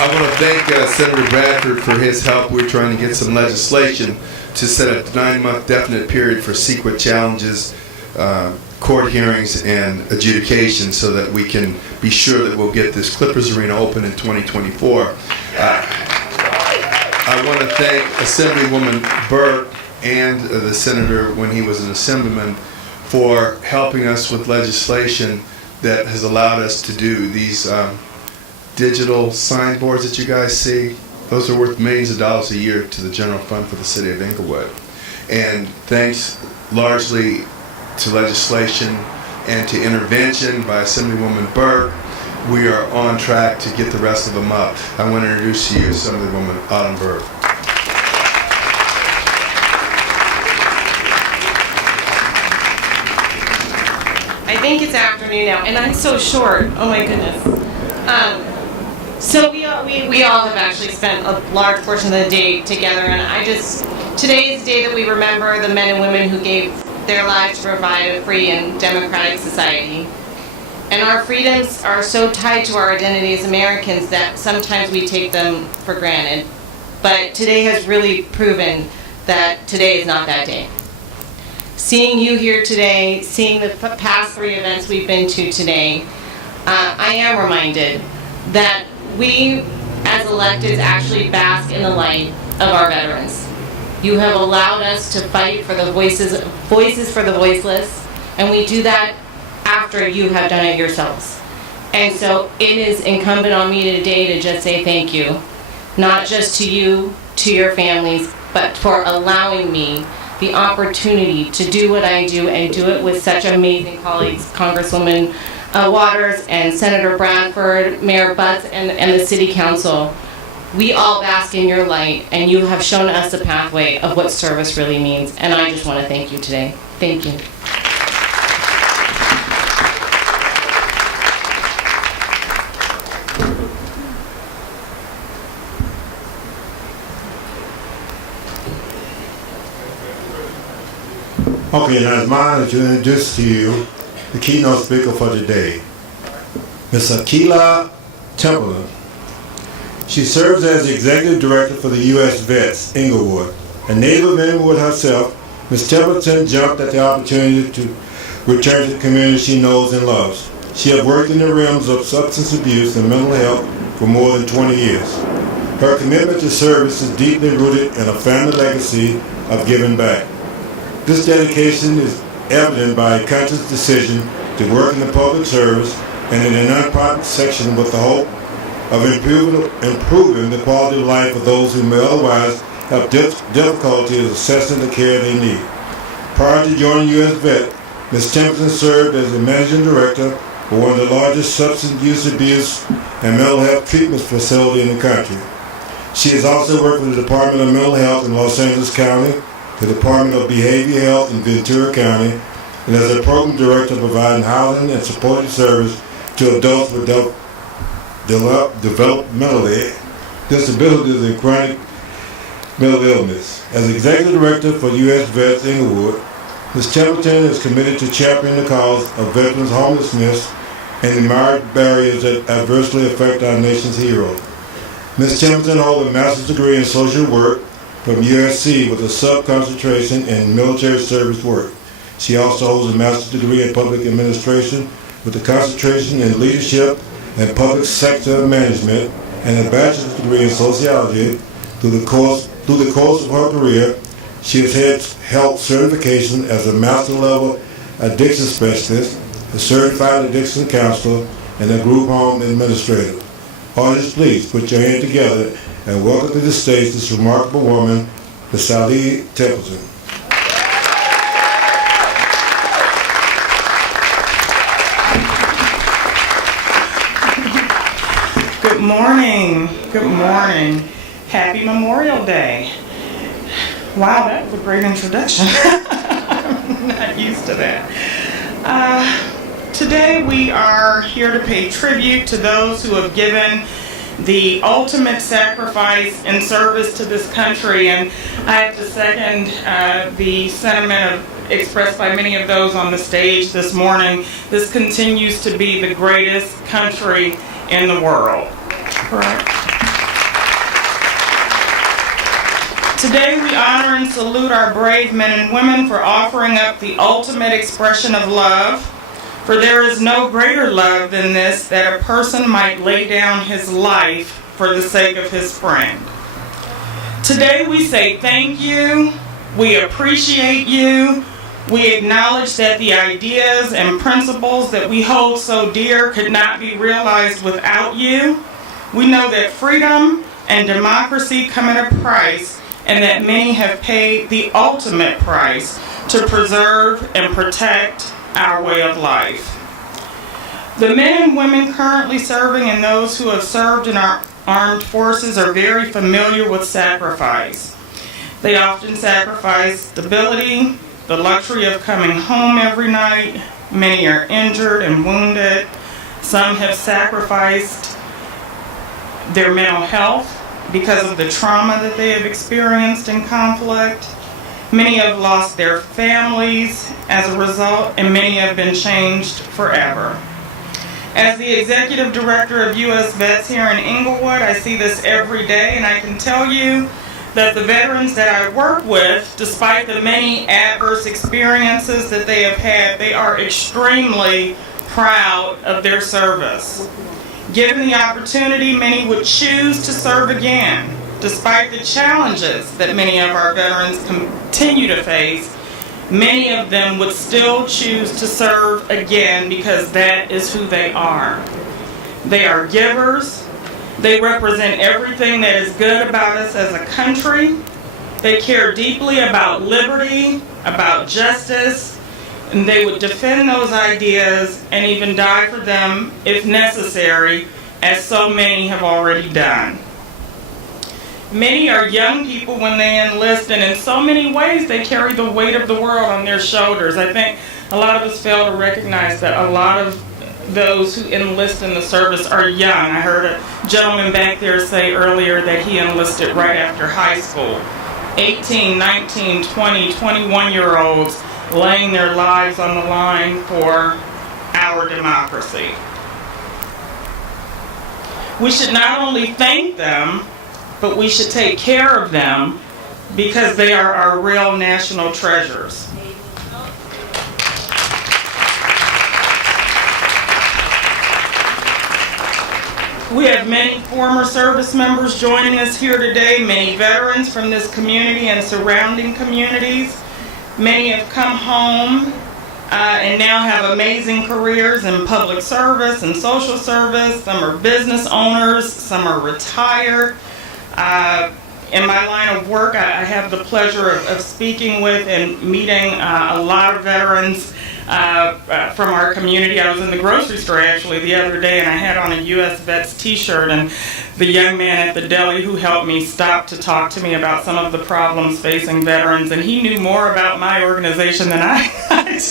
I want to thank Senator Bradford for his help. We're trying to get some legislation to set a 9-month definite period for CEQA challenges, court hearings, and adjudication so that we can be sure that we'll get this Clippers Arena open in 2024. I want to thank Assemblywoman Burke and the Senator, when he was an Assemblyman, for helping us with legislation that has allowed us to do these digital signboards that you guys see. Those are worth millions of dollars a year to the general fund for the City of Inglewood. And thanks largely to legislation and to intervention by Assemblywoman Burke, we are on track to get the rest of them up. I want to introduce to you Assemblywoman Autumn Burke. I think it's afternoon now, and I'm so short. Oh my goodness. So we all have actually spent a large portion of the day together, and today is the day that we remember the men and women who gave their lives to provide a free and democratic society. And our freedoms are so tied to our identity as Americans that sometimes we take them for granted. But today has really proven that today is not that day. Seeing you here today, seeing the past 3 events we've been to today, I am reminded that we as electeds actually bask in the light of our veterans. You have allowed us to fight for the voices for the voiceless, and we do that after you have done it yourselves. And so it is incumbent on me today to just say thank you, not just to you, to your families, but for allowing me the opportunity to do what I do and do it with such amazing colleagues, Congresswoman Waters and Senator Bradford, Mayor Butts, and the City Council. We all bask in your light, and you have shown us the pathway of what service really means, and I just want to thank you today. Thank you. Okay, now it's my honor to introduce to you the keynote speaker for today, Ms. Aquila Templeton. She serves as the Executive Director for the U.S. Vets, Inglewood. A native of Inglewood herself, Ms. Templeton jumped at the opportunity to return to the community she knows and loves. She has worked in the realms of substance abuse and mental health for more than 20 years. Her commitment to service is deeply rooted in a family legacy of giving back. This dedication is evident by a conscious decision to work in the public service and in a nonprofit section with the hope of improving the quality of life of those who may otherwise have difficulty assessing the care they need. Prior to joining U.S. Vet, Ms. Templeton served as the Managing Director for one of the largest substance use abuse and mental health treatment facilities in the country. She has also worked with the Department of Mental Health in Los Angeles County, the Department of Behavioral Health in Ventura County, and as a program director providing housing and supportive service to adults with developmental disabilities and chronic mental illness. As Executive Director for U.S. Vets Inglewood, Ms. Templeton is committed to championing the cause of veterans' homelessness and the myriad barriers that adversely affect our nation's heroes. Ms. Templeton holds a master's degree in social work from USC with a sub-concentration in military service work. She also holds a master's degree in public administration with a concentration in leadership and public sector management and a bachelor's degree in sociology. Through the course of her career, she has held certification as a master-level addiction specialist, a certified addiction counselor, and a group home administrator. Audience, please put your hands together and welcome to the stage this remarkable woman, Ms. Aquila Templeton. Good morning. Good morning. Happy Memorial Day. Wow, that was a great introduction. I'm not used to that. Today we are here to pay tribute to those who have given the ultimate sacrifice in service to this country, and I have to second the sentiment expressed by many of those on the stage this morning. This continues to be the greatest country in the world. Correct. Today we honor and salute our brave men and women for offering up the ultimate expression of love. For there is no greater love than this, that a person might lay down his life for the sake of his friend. Today we say thank you, we appreciate you, we acknowledge that the ideas and principles that we hold so dear could not be realized without you. We know that freedom and democracy come at a price, and that many have paid the ultimate price to preserve and protect our way of life. The men and women currently serving and those who have served in our armed forces are very familiar with sacrifice. They often sacrifice stability, the luxury of coming home every night. Many are injured and wounded. Some have sacrificed their mental health because of the trauma that they have experienced in conflict. Many have lost their families as a result, and many have been changed forever. As the executive director of U.S. Vets here in Inglewood, I see this every day, and I can tell you that the veterans that I work with, despite the many adverse experiences that they have had, they are extremely proud of their service. Given the opportunity, many would choose to serve again. Despite the challenges that many of our veterans continue to face, many of them would still choose to serve again because that is who they are. They are givers. They represent everything that is good about us as a country. They care deeply about liberty, about justice, and they would defend those ideas and even die for them if necessary, as so many have already done. Many are young people when they enlist, and in so many ways they carry the weight of the world on their shoulders. I think a lot of us fail to recognize that a lot of those who enlist in the service are young. I heard a gentleman back there say earlier that he enlisted right after high school. 18, 19, 20, 21-year-olds laying their lives on the line for our democracy. We should not only thank them, but we should take care of them because they are our real national treasures. We have many former service members joining us here today, many veterans from this community and surrounding communities. Many have come home and now have amazing careers in public service and social service. Some are business owners, some are retired. In my line of work, I have the pleasure of speaking with and meeting a lot of veterans from our community. I was in the grocery store actually the other day, and I had on a U.S. Vets t-shirt, and the young man at the deli who helped me stopped to talk to me about some of the problems facing veterans, and he knew more about my organization than I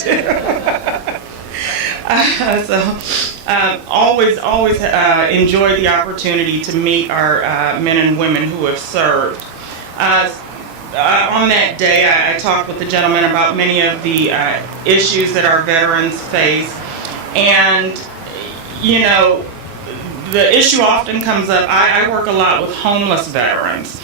do. Always enjoy the opportunity to meet our men and women who have served. On that day, I talked with the gentleman about many of the issues that our veterans face, and you know, the issue often comes up. I work a lot with homeless veterans.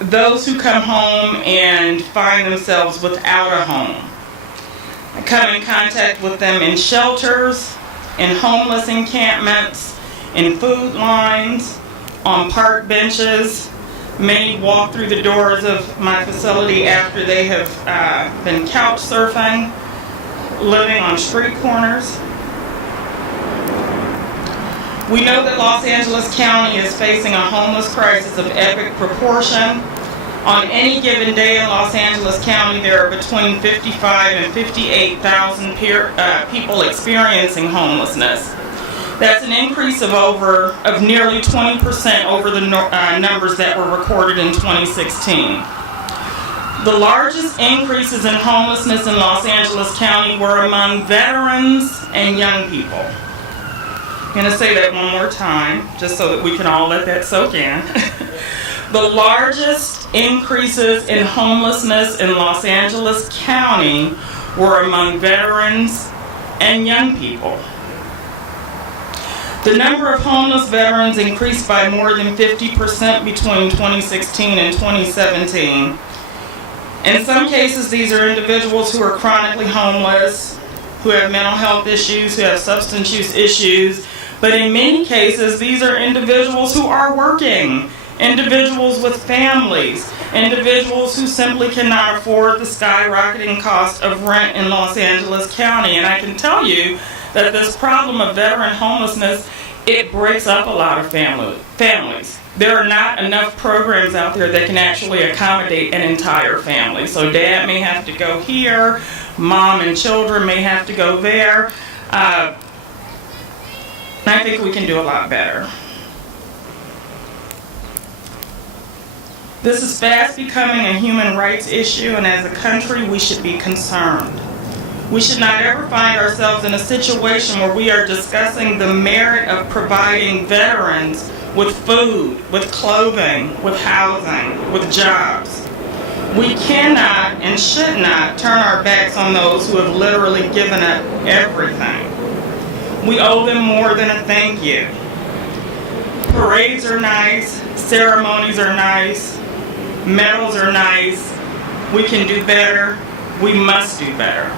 Those who come home and find themselves without a home. I come in contact with them in shelters, in homeless encampments, in food lines, on park benches. Many walk through the doors of my facility after they have been couch surfing, living on street corners. We know that Los Angeles County is facing a homeless crisis of epic proportion. On any given day in Los Angeles County, there are between 55 and 58,000 people experiencing homelessness. That's an increase of nearly 20% over the numbers that were recorded in 2016. The largest increases in homelessness in Los Angeles County were among veterans and young people. I'm going to say that one more time, just so that we can all let that soak in. The largest increases in homelessness in Los Angeles County were among veterans and young people. The number of homeless veterans increased by more than 50% between 2016 and 2017. In some cases, these are individuals who are chronically homeless, who have mental health issues, who have substance use issues, but in many cases, these are individuals who are working. Individuals with families, individuals who simply cannot afford the skyrocketing cost of rent in Los Angeles County. And I can tell you that this problem of veteran homelessness, it breaks up a lot of families. There are not enough programs out there that can actually accommodate an entire family. So dad may have to go here, mom and children may have to go there. I think we can do a lot better. This is fast becoming a human rights issue, and as a country, we should be concerned. We should not ever find ourselves in a situation where we are discussing the merit of providing veterans with food, with clothing, with housing, with jobs. We cannot and should not turn our backs on those who have literally given up everything. We owe them more than a thank you. Parades are nice, ceremonies are nice, medals are nice. We can do better. We must do better.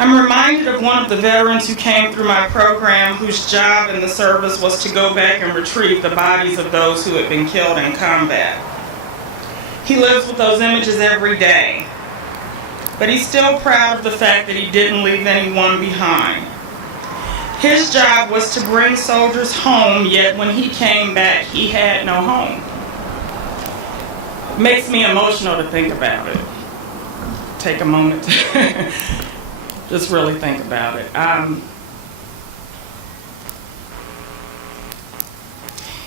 I'm reminded of one of the veterans who came through my program whose job in the service was to go back and retrieve the bodies of those who had been killed in combat. He lives with those images every day, but he's still proud of the fact that he didn't leave anyone behind. His job was to bring soldiers home, yet when he came back, he had no home. Makes me emotional to think about it. Take a moment to just really think about it.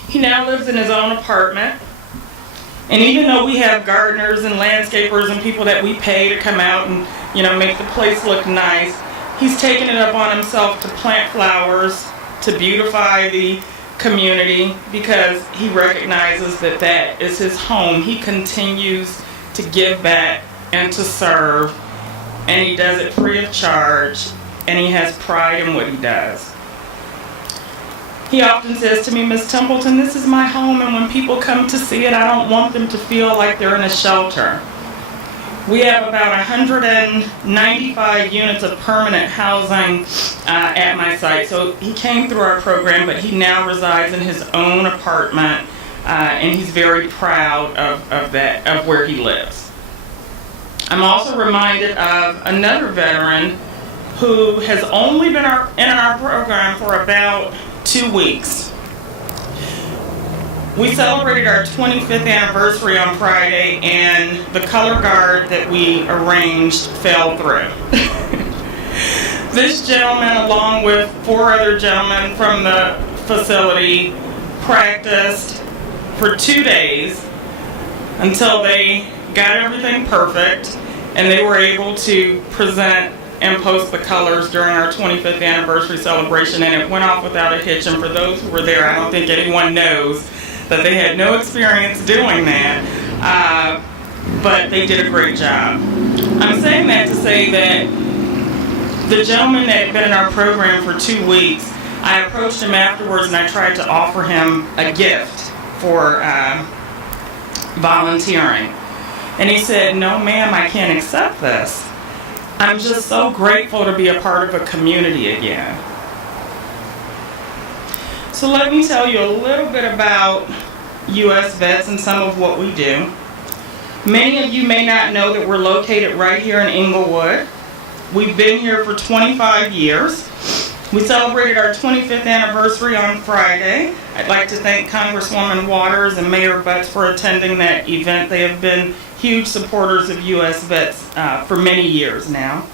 He now lives in his own apartment. And even though we have gardeners and landscapers and people that we pay to come out and, make the place look nice, he's taken it up on himself to plant flowers, to beautify the community, because he recognizes that that is his home. He continues to give back and to serve, and he does it free of charge, and he has pride in what he does. He often says to me, Miss Templeton, this is my home, and when people come to see it, I don't want them to feel like they're in a shelter. We have about 195 units of permanent housing at my site. So he came through our program, but he now resides in his own apartment, and he's very proud of where he lives. I'm also reminded of another veteran who has only been in our program for about 2 weeks. We celebrated our 25th anniversary on Friday, and the color guard that we arranged fell through. This gentleman, along with 4 other gentlemen from the facility, practiced for 2 days until they got everything perfect, and they were able to present and post the colors during our 25th anniversary celebration, and it went off without a hitch. And for those who were there, I don't think anyone knows that they had no experience doing that, but they did a great job. I'm saying that to say that the gentleman that had been in our program for 2 weeks, I approached him afterwards and I tried to offer him a gift for volunteering. And he said, no ma'am, I can't accept this. I'm just so grateful to be a part of a community again. So let me tell you a little bit about U.S. Vets and some of what we do. Many of you may not know that we're located right here in Inglewood. We've been here for 25 years. We celebrated our 25th anniversary on Friday. I'd like to thank Congresswoman Waters and Mayor Butts for attending that event. They have been huge supporters of U.S. Vets for many years now.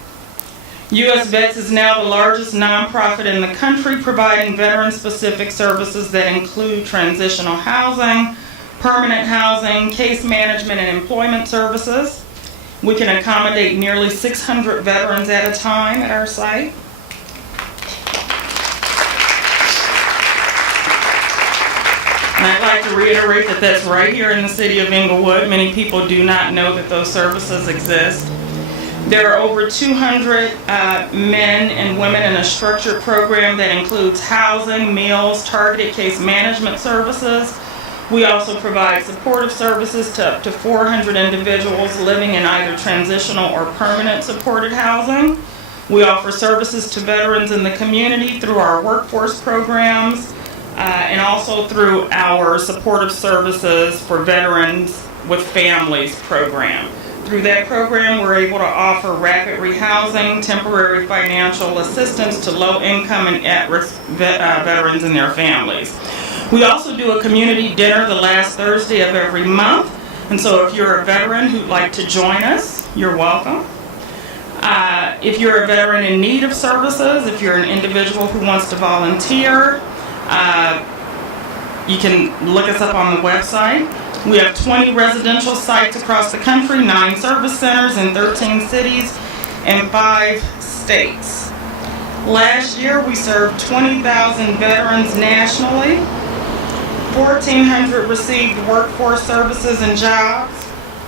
U.S. Vets is now the largest nonprofit in the country, providing veteran-specific services that include transitional housing, permanent housing, case management, and employment services. We can accommodate nearly 600 veterans at a time at our site. And I'd like to reiterate that that's right here in the city of Inglewood. Many people do not know that those services exist. There are over 200 men and women in a structured program that includes housing, meals, targeted case management services. We also provide supportive services to up to 400 individuals living in either transitional or permanent supported housing. We offer services to veterans in the community through our workforce programs, and also through our supportive services for veterans with families program. Through that program, we're able to offer rapid rehousing, temporary financial assistance to low-income and at-risk veterans and their families. We also do a community dinner the last Thursday of every month, and so if you're a veteran who'd like to join us, you're welcome. If you're a veteran in need of services, if you're an individual who wants to volunteer, you can look us up on the website. We have 20 residential sites across the country, 9 service centers in 13 cities and 5 states. Last year, we served 20,000 veterans nationally. 1,400 received workforce services and jobs.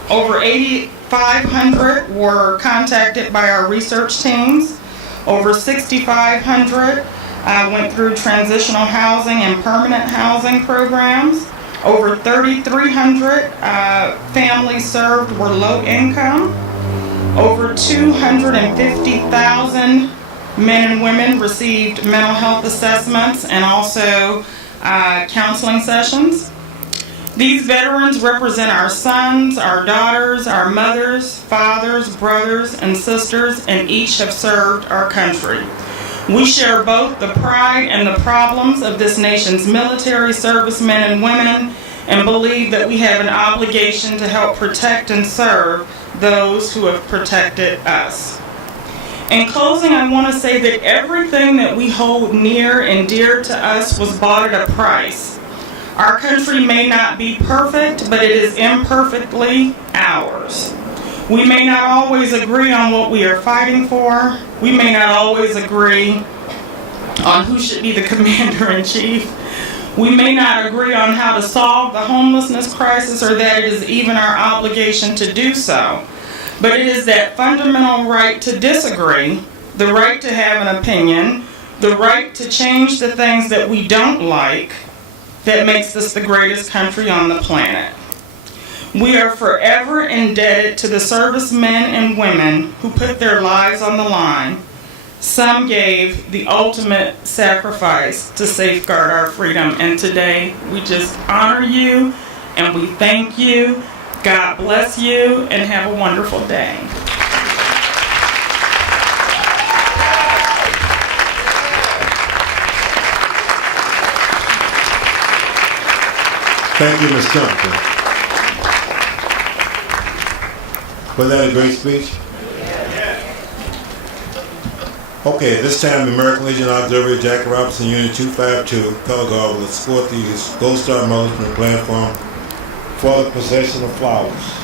Over 8,500 were contacted by our research teams. Over 6,500 went through transitional housing and permanent housing programs. Over 3,300 families served were low income. Over 250,000 men and women received mental health assessments and also counseling sessions. These veterans represent our sons, our daughters, our mothers, fathers, brothers, and sisters, and each have served our country. We share both the pride and the problems of this nation's military servicemen and women, and believe that we have an obligation to help protect and serve those who have protected us. In closing, I want to say that everything that we hold near and dear to us was bought at a price. Our country may not be perfect, but it is imperfectly ours. We may not always agree on what we are fighting for. We may not always agree on who should be the commander-in-chief. We may not agree on how to solve the homelessness crisis or that it is even our obligation to do so. But it is that fundamental right to disagree, the right to have an opinion, the right to change the things that we don't like, that makes this the greatest country on the planet. We are forever indebted to the servicemen and women who put their lives on the line. Some gave the ultimate sacrifice to safeguard our freedom, and today we just honor you and we thank you. God bless you and have a wonderful day. Thank you, Ms. Johnson. Was that a great speech? Okay, at this time, the American Legion Auxiliary Jack Robinson Unit 252, Color Guard will escort the Gold Star mothers from the platform for the possession of flowers.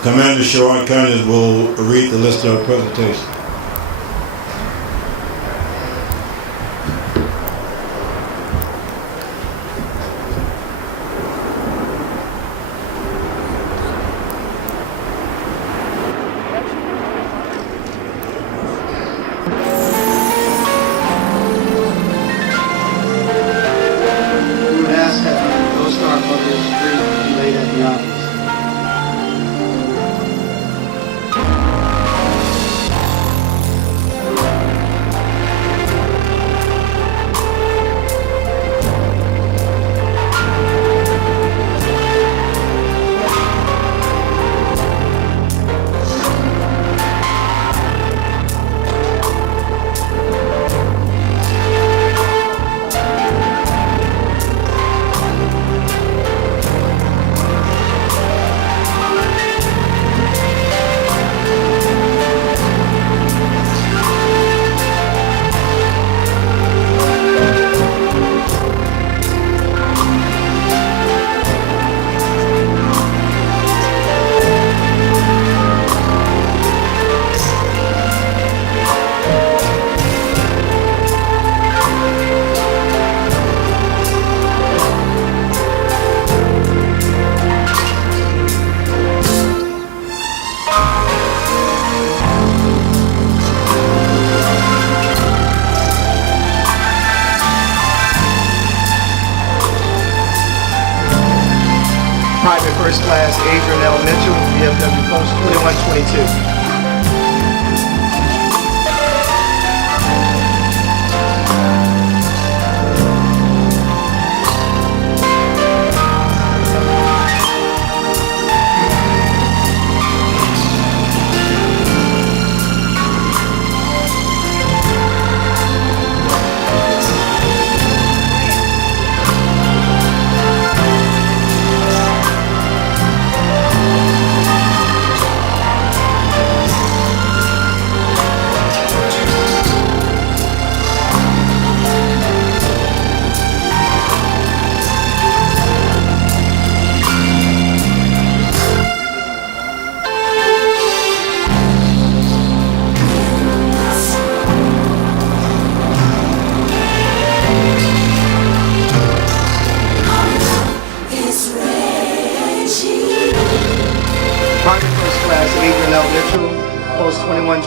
Commander Sharon Cummings will read the list of presentation. Private First Class Adrian L. Mitchell, VFW Post 2122.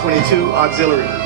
2122 Auxiliary.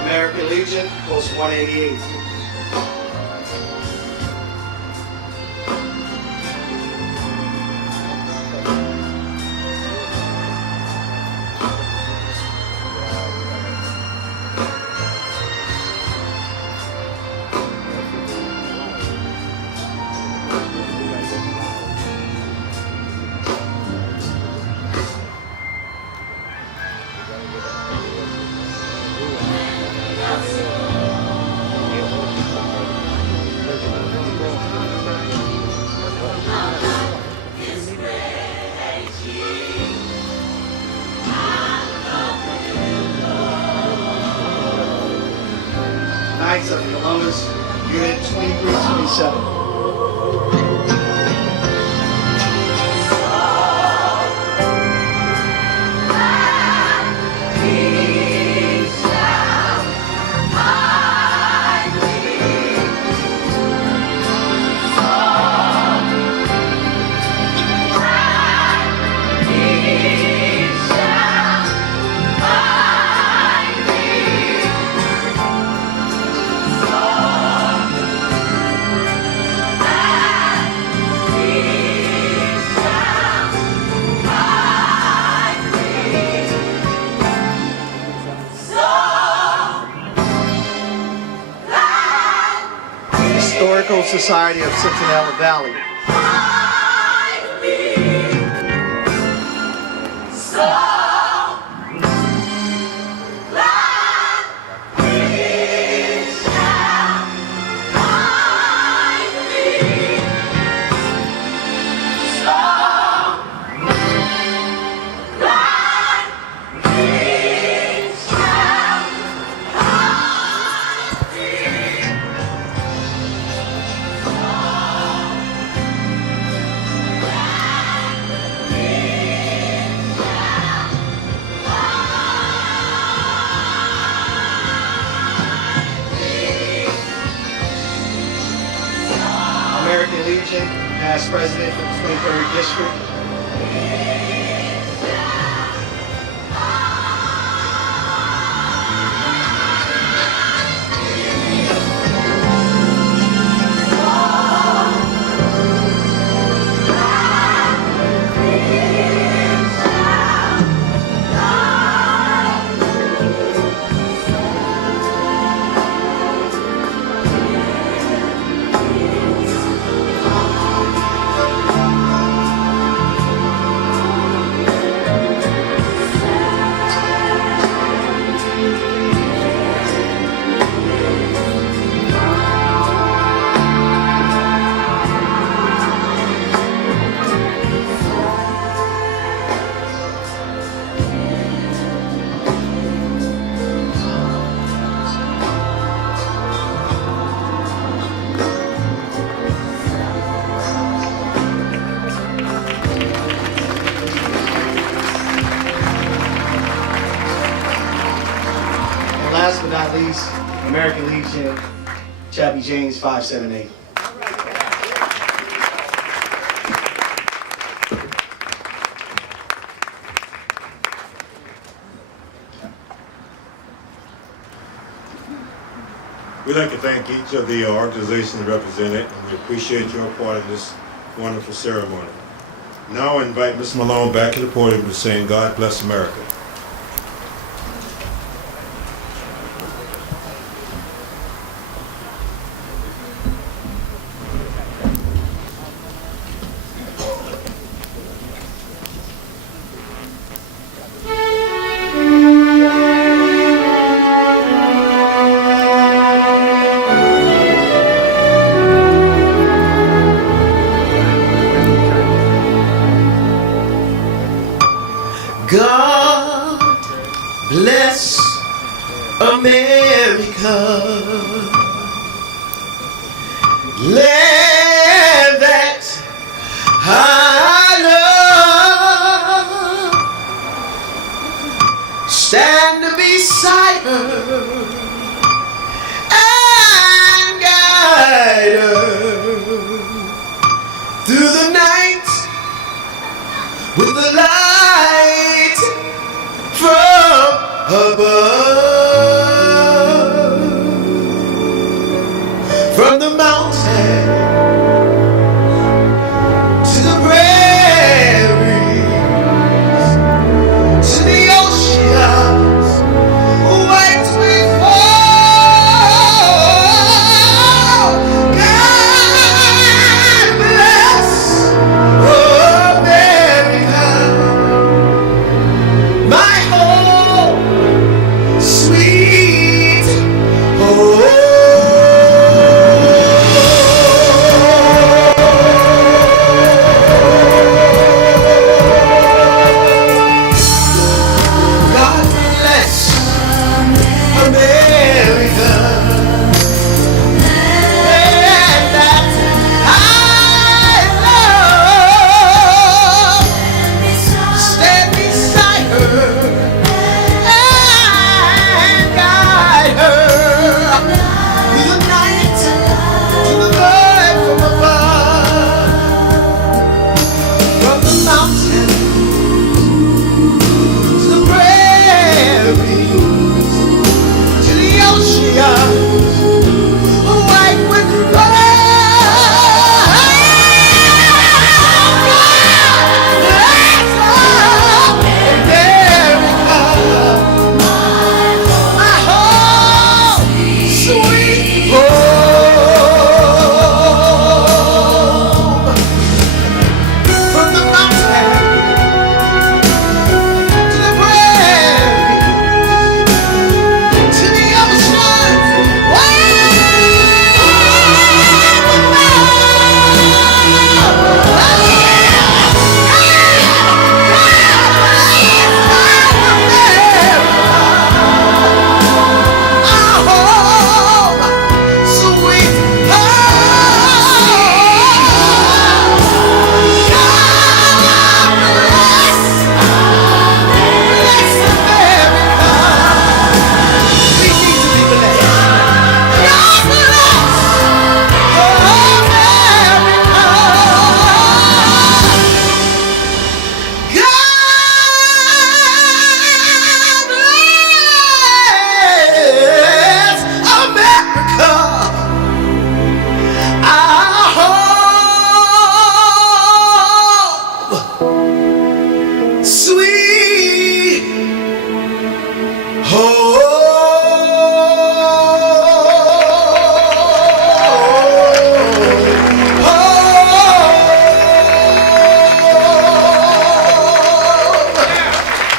American Legion, Post 188. Knights of Columbus, Unit 2327. Historical Society of Centinela Valley. American Legion, past president of the 23rd District. Last but not least, American Legion, Chabby James 578. We'd like to thank each of the organizations represented, and we appreciate your part in this wonderful ceremony. Now I invite Ms. Malone back to the podium to sing God Bless America. America, land that I love, stand beside her and guide her through the night with the light from above, from the mountain to the prairies, to the oceans, white with fall. God bless America, my home, sweet home. God bless America, and that I love. Stand beside her and guide her through the night to the light from above, from the mountain to the prairies, to the ocean, white with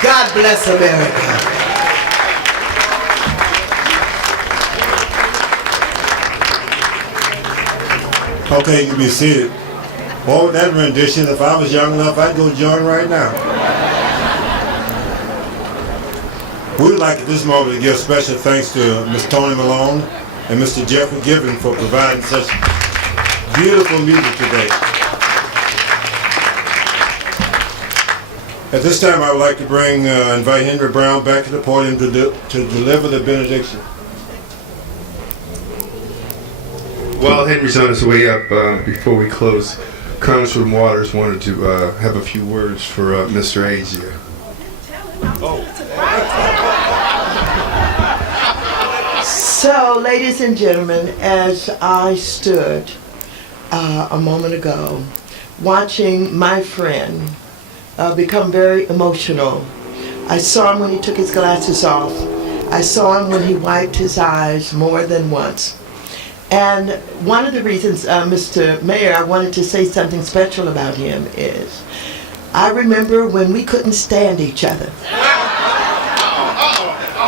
God bless America. Okay, you can be seated. What with that rendition, if I was young enough, I'd go join right now. We would like at this moment to give special thanks to Miss Tony Malone and Mr. Jeffrey Gibbon for providing such beautiful music today. At this time, I would like to invite Henry Brown back to the podium to deliver the benediction. While Henry's on his way up, before we close, Congressman Waters wanted to have a few words for Mr. Asia. So, ladies and gentlemen, as I stood a moment ago watching my friend become very emotional, I saw him when he took his glasses off. I saw him when he wiped his eyes more than once. And one of the reasons, Mr. Mayor, I wanted to say something special about him is, I remember when we couldn't stand each other.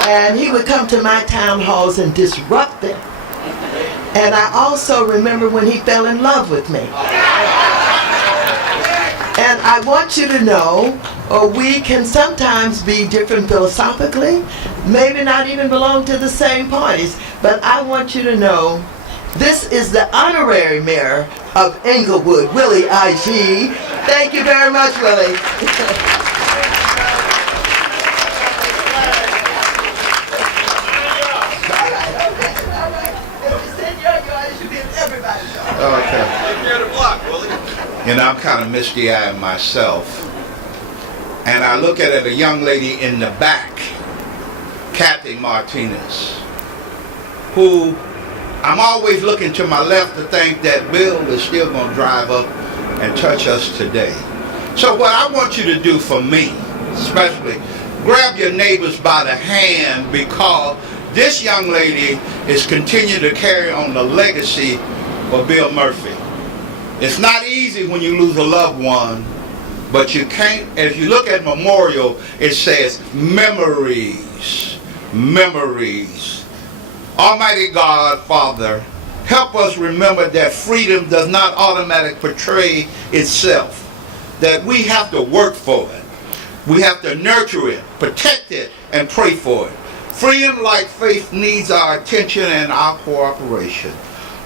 And he would come to my town halls and disrupt them. And I also remember when he fell in love with me. And I want you to know, we can sometimes be different philosophically, maybe not even belong to the same parties, but I want you to know this is the honorary mayor of Inglewood, Willie I.G. Thank you very much, Willie. Okay. And I'm kind of misty-eyed myself. And I look at a young lady in the back, Kathy Martinez, who I'm always looking to my left to think that Bill is still going to drive up and touch us today. So what I want you to do for me, especially, grab your neighbors by the hand, because this young lady is continuing to carry on the legacy of Bill Murphy. It's not easy when you lose a loved one, but you can't, if you look at memorial, it says memories, memories. Almighty God, Father, help us remember that freedom does not automatically portray itself, that we have to work for it. We have to nurture it, protect it, and pray for it. Freedom, like faith, needs our attention and our cooperation.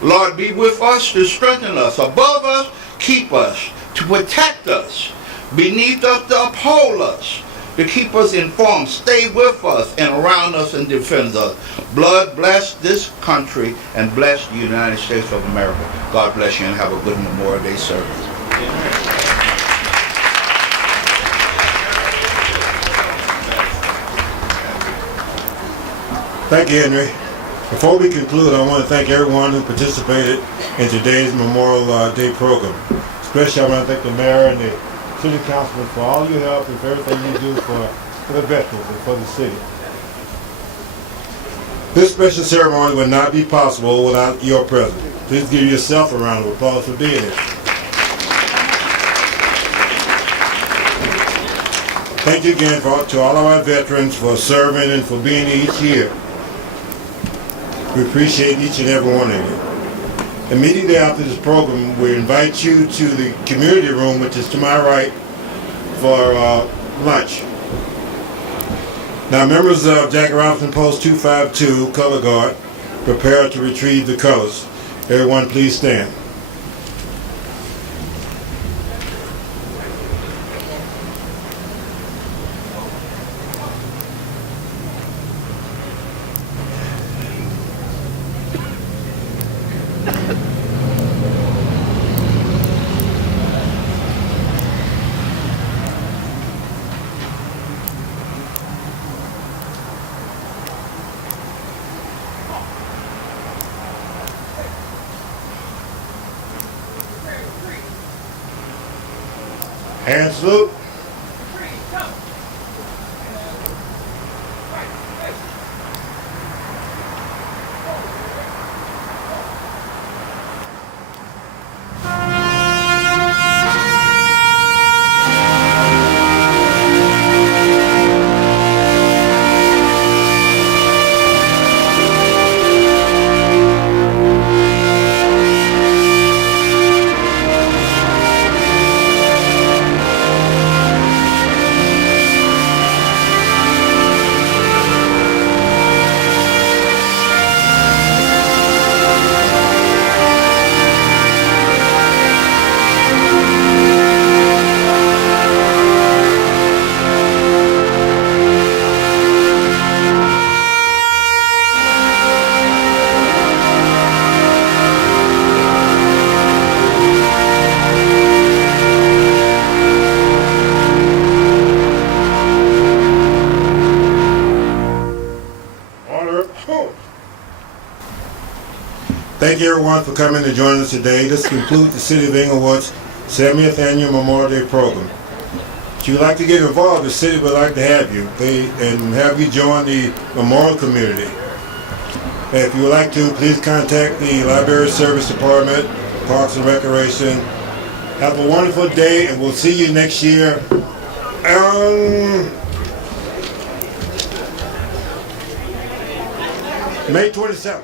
Lord, be with us to strengthen us, above us, keep us, to protect us, beneath us to uphold us, to keep us informed, stay with us and around us and defend us. Blood, bless this country and bless the United States of America. God bless you and have a good Memorial Day service. Thank you, Henry. Before we conclude, I want to thank everyone who participated in today's Memorial Day program. Especially I want to thank the mayor and the city councilman for all your help and for everything you do for the veterans and for the city. This special ceremony would not be possible without your presence. Please give yourself a round of applause for being here. Thank you again to all of our veterans for serving and for being here each year. We appreciate each and every one of you. Immediately after this program, we invite you to the community room, which is to my right, for lunch. Now, members of Jack Robinson Post 252, Color Guard, prepare to retrieve the colors. Everyone, please stand. Hand salute. Thank you everyone for coming to join us today. This concludes the City of Inglewood's 70th Annual Memorial Day Program. If you'd like to get involved, the city would like to have you and have you join the memorial community. If you would like to, please contact the Library Service Department, Parks and Recreation. Have a wonderful day, and we'll see you next year. May 27th.